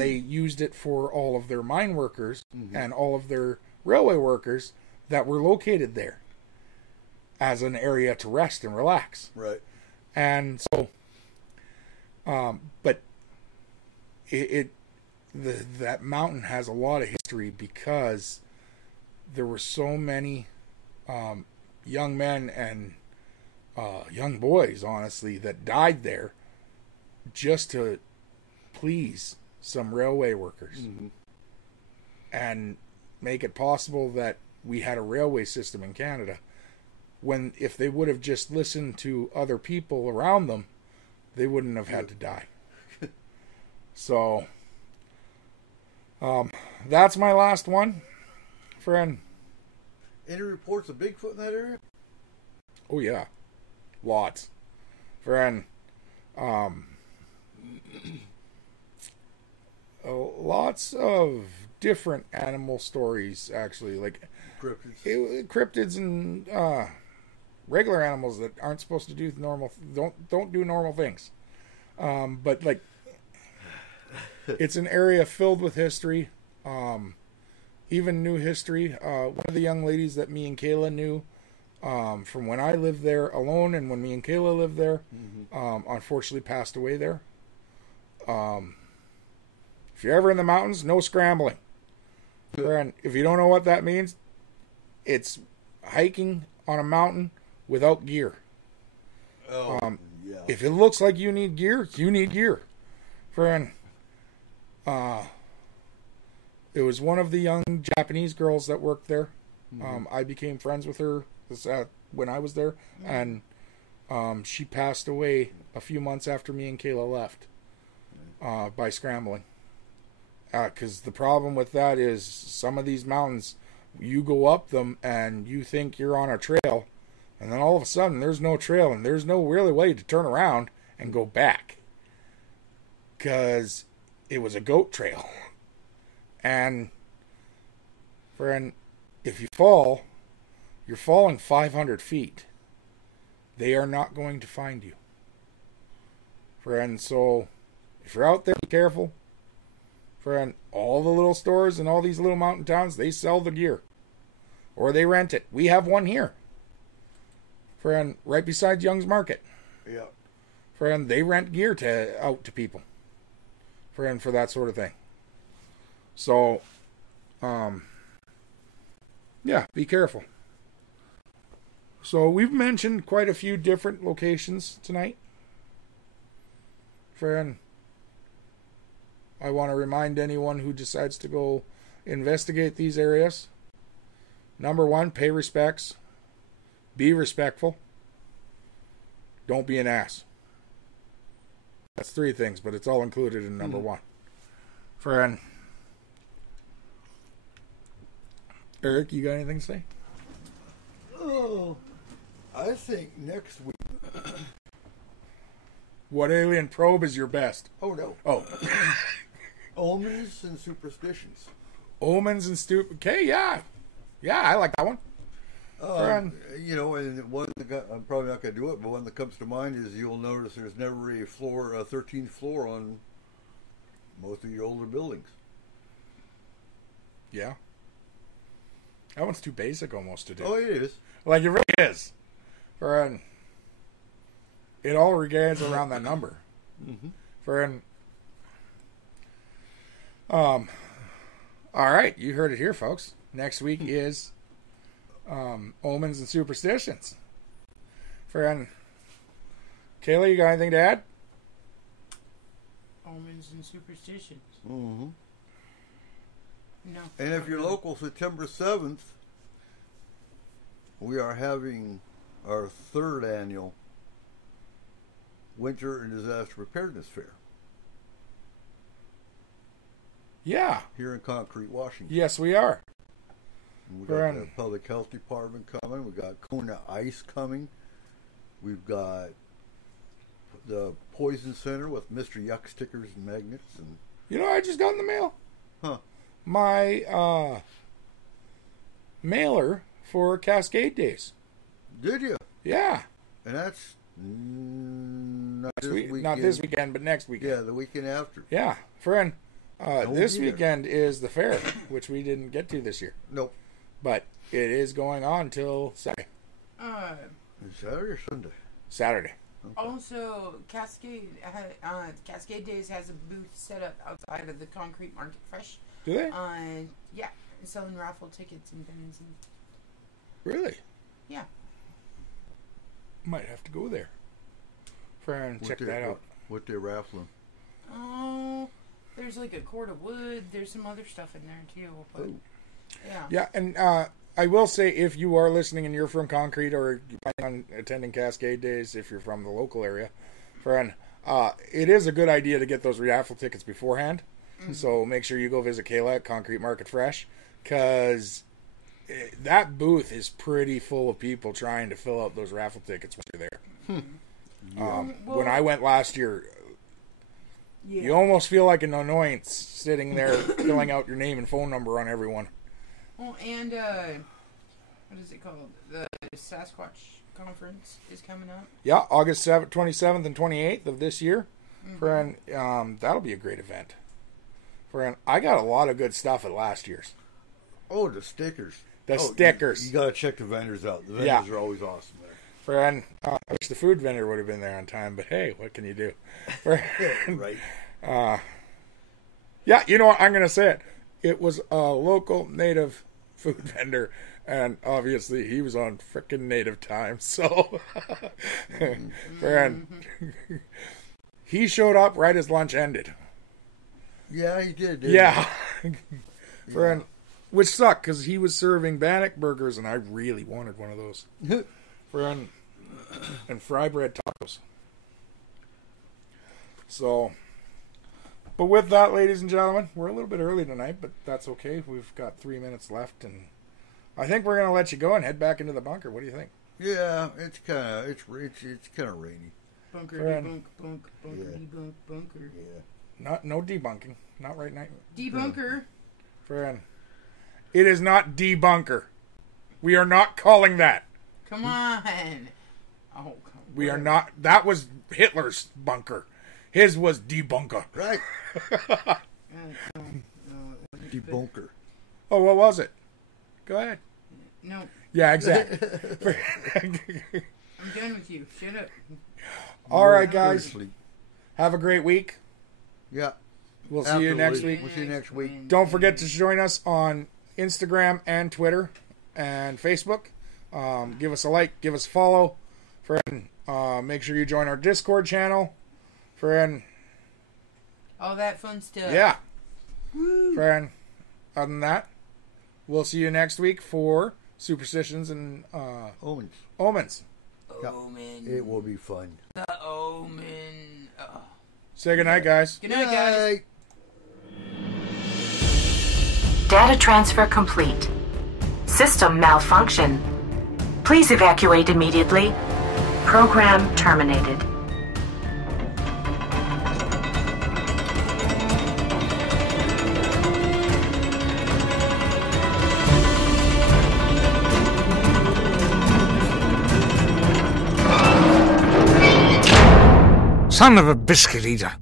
they used it for all of their mine workers and all of their railway workers that were located there as an area to rest and relax. Right. And so, but that mountain has a lot of history because there were so many young men and young boys, honestly, that died there just to please some railway workers and make it possible that we had a railway system in Canada. When if they would have just listened to other people around them, they wouldn't have had to die. So that's my last one, friend. Any reports of Bigfoot in that area? Oh yeah, lots, friend. Lots of different animal stories, actually, like cryptids and regular animals that aren't supposed to do normal, don't do normal things. But like, it's an area filled with history, even new history. One of the young ladies that me and Kayla knew from when I lived there alone, and when me and Kayla lived there, unfortunately passed away there. If you're ever in the mountains, no scrambling. And if you don't know what that means, it's hiking on a mountain without gear. Yeah. If it looks like you need gear, you need gear. Friend, it was one of the young Japanese girls that worked there. I became friends with her when I was there, and she passed away a few months after me and Kayla left by scrambling. Because the problem with that is some of these mountains, you go up them and you think you're on a trail, and then all of a sudden there's no trail and there's no really way to turn around and go back. Because it was a goat trail. And, friend, if you fall, you're falling 500 feet. They are not going to find you. Friend, so if you're out there, be careful. Friend, all the little stores and all these little mountain towns, they sell the gear. Or they rent it. We have one here. Friend, right beside Young's Market. Yeah. Friend, they rent gear out to people. Friend, for that sort of thing. So, yeah, be careful. So we've mentioned quite a few different locations tonight. Friend, I want to remind anyone who decides to go investigate these areas. Number one, pay respects. Be respectful. Don't be an ass. That's 3 things, but it's all included in number 1. Friend. Eric, you got anything to say? Oh, I think next week. What alien probe is your best? Oh, no. Oh. Omens and superstitions. Omens and Okay, yeah. Yeah, I like that one. You know, and one that I'm probably not going to do it, but one that comes to mind is you'll notice there's never a 13th floor on most of your older buildings. Yeah. That one's too basic almost to do. Oh, it is. Like, it really is. Friend, it all revolves around that number. Friend. All right, you heard it here, folks. Next week is Omens and Superstitions. Friend, Kayla, you got anything to add? Omens and superstitions. Mm-hmm. No. And if you're local, September 7th, we are having our 3rd annual Winter and Disaster Preparedness Fair. Yeah. Here in Concrete, Washington. Yes, we are. We got the Public Health Department coming. We got Kona Ice coming. We've got the Poison Center with Mr. Yuck stickers and magnets. And you know what I just got in the mail? Huh. my mailer for Cascade Days. Did you? Yeah. And that's not Not this weekend, but next weekend. Yeah, the weekend after. Yeah, friend. This dear. weekend is the fair, which we didn't get to this year. Nope. But it is going on till Saturday. Saturday or Sunday? Saturday. Also, Cascade Days has a booth set up outside of the Concrete Market Fresh. Do they? Yeah, selling raffle tickets and things. And Really? yeah. Might have to go there. Friend, check that out. What they're raffling. Oh, there's like a cord of wood. There's some other stuff in there too. But, yeah. Yeah, and I will say, if you are listening and you're from Concrete or you plan on attending Cascade Days, if you're from the local area, friend, it is a good idea to get those raffle tickets beforehand. Mm-hmm. So make sure you go visit Kayla at Concrete Market Fresh, because that booth is pretty full of people trying to fill out those raffle tickets when you're there. When I went last year, you almost feel like an annoyance sitting there filling out your name and phone number on everyone. Well, and what is it called? The Sasquatch Conference is coming up. Yeah, August 27th and 28th of this year. Friend, that'll be a great event. Friend, I got a lot of good stuff at last year's. Oh, the stickers. Stickers. You got to check the vendors out. The vendors are always awesome there. Friend, I wish the food vendor would have been there on time, but hey, what can you do? Friend, Right. Yeah, you know what? I'm going to say it. It was a local native food vendor, and obviously he was on frickin' native time, so friend, he showed up right as lunch ended. Yeah, he did. Yeah. Friend, which sucked, because he was serving Bannock burgers, and I really wanted one of those. Friend, and fry bread tacos. So, but with that, ladies and gentlemen, we're a little bit early tonight, but that's okay. We've got 3 minutes left, and I think we're going to let you go and head back into the bunker. What do you think? Yeah, it's kind of rainy. Bunker, Friend. debunk, bunker, debunk, bunker. Yeah. No debunking. Not right now. Debunker. Friend, it is not debunker. We are not calling that. Come on. Oh, come on. We are not. That was Hitler's bunker. His was debunker. Right. No, Debunker. Oh, what was it? Go ahead. no, Yeah, exactly. I'm done with you. Shut up. All right, guys. Seriously. Have a great week. Yeah. We'll see you next week. We'll see you next week. Don't forget to join us on Instagram and Twitter and Facebook. Give us a like. Give us a follow. Friend, make sure you join our Discord channel. Friend. All that fun stuff. Yeah. Friend, other than that, we'll see you next week for Superstitions and Omens. Omens. Omen. It will be fun. The omen. Oh. Say goodnight, guys. Good night, guys. Data transfer complete. System malfunction. Please evacuate immediately. Program terminated. Son of a biscuit eater.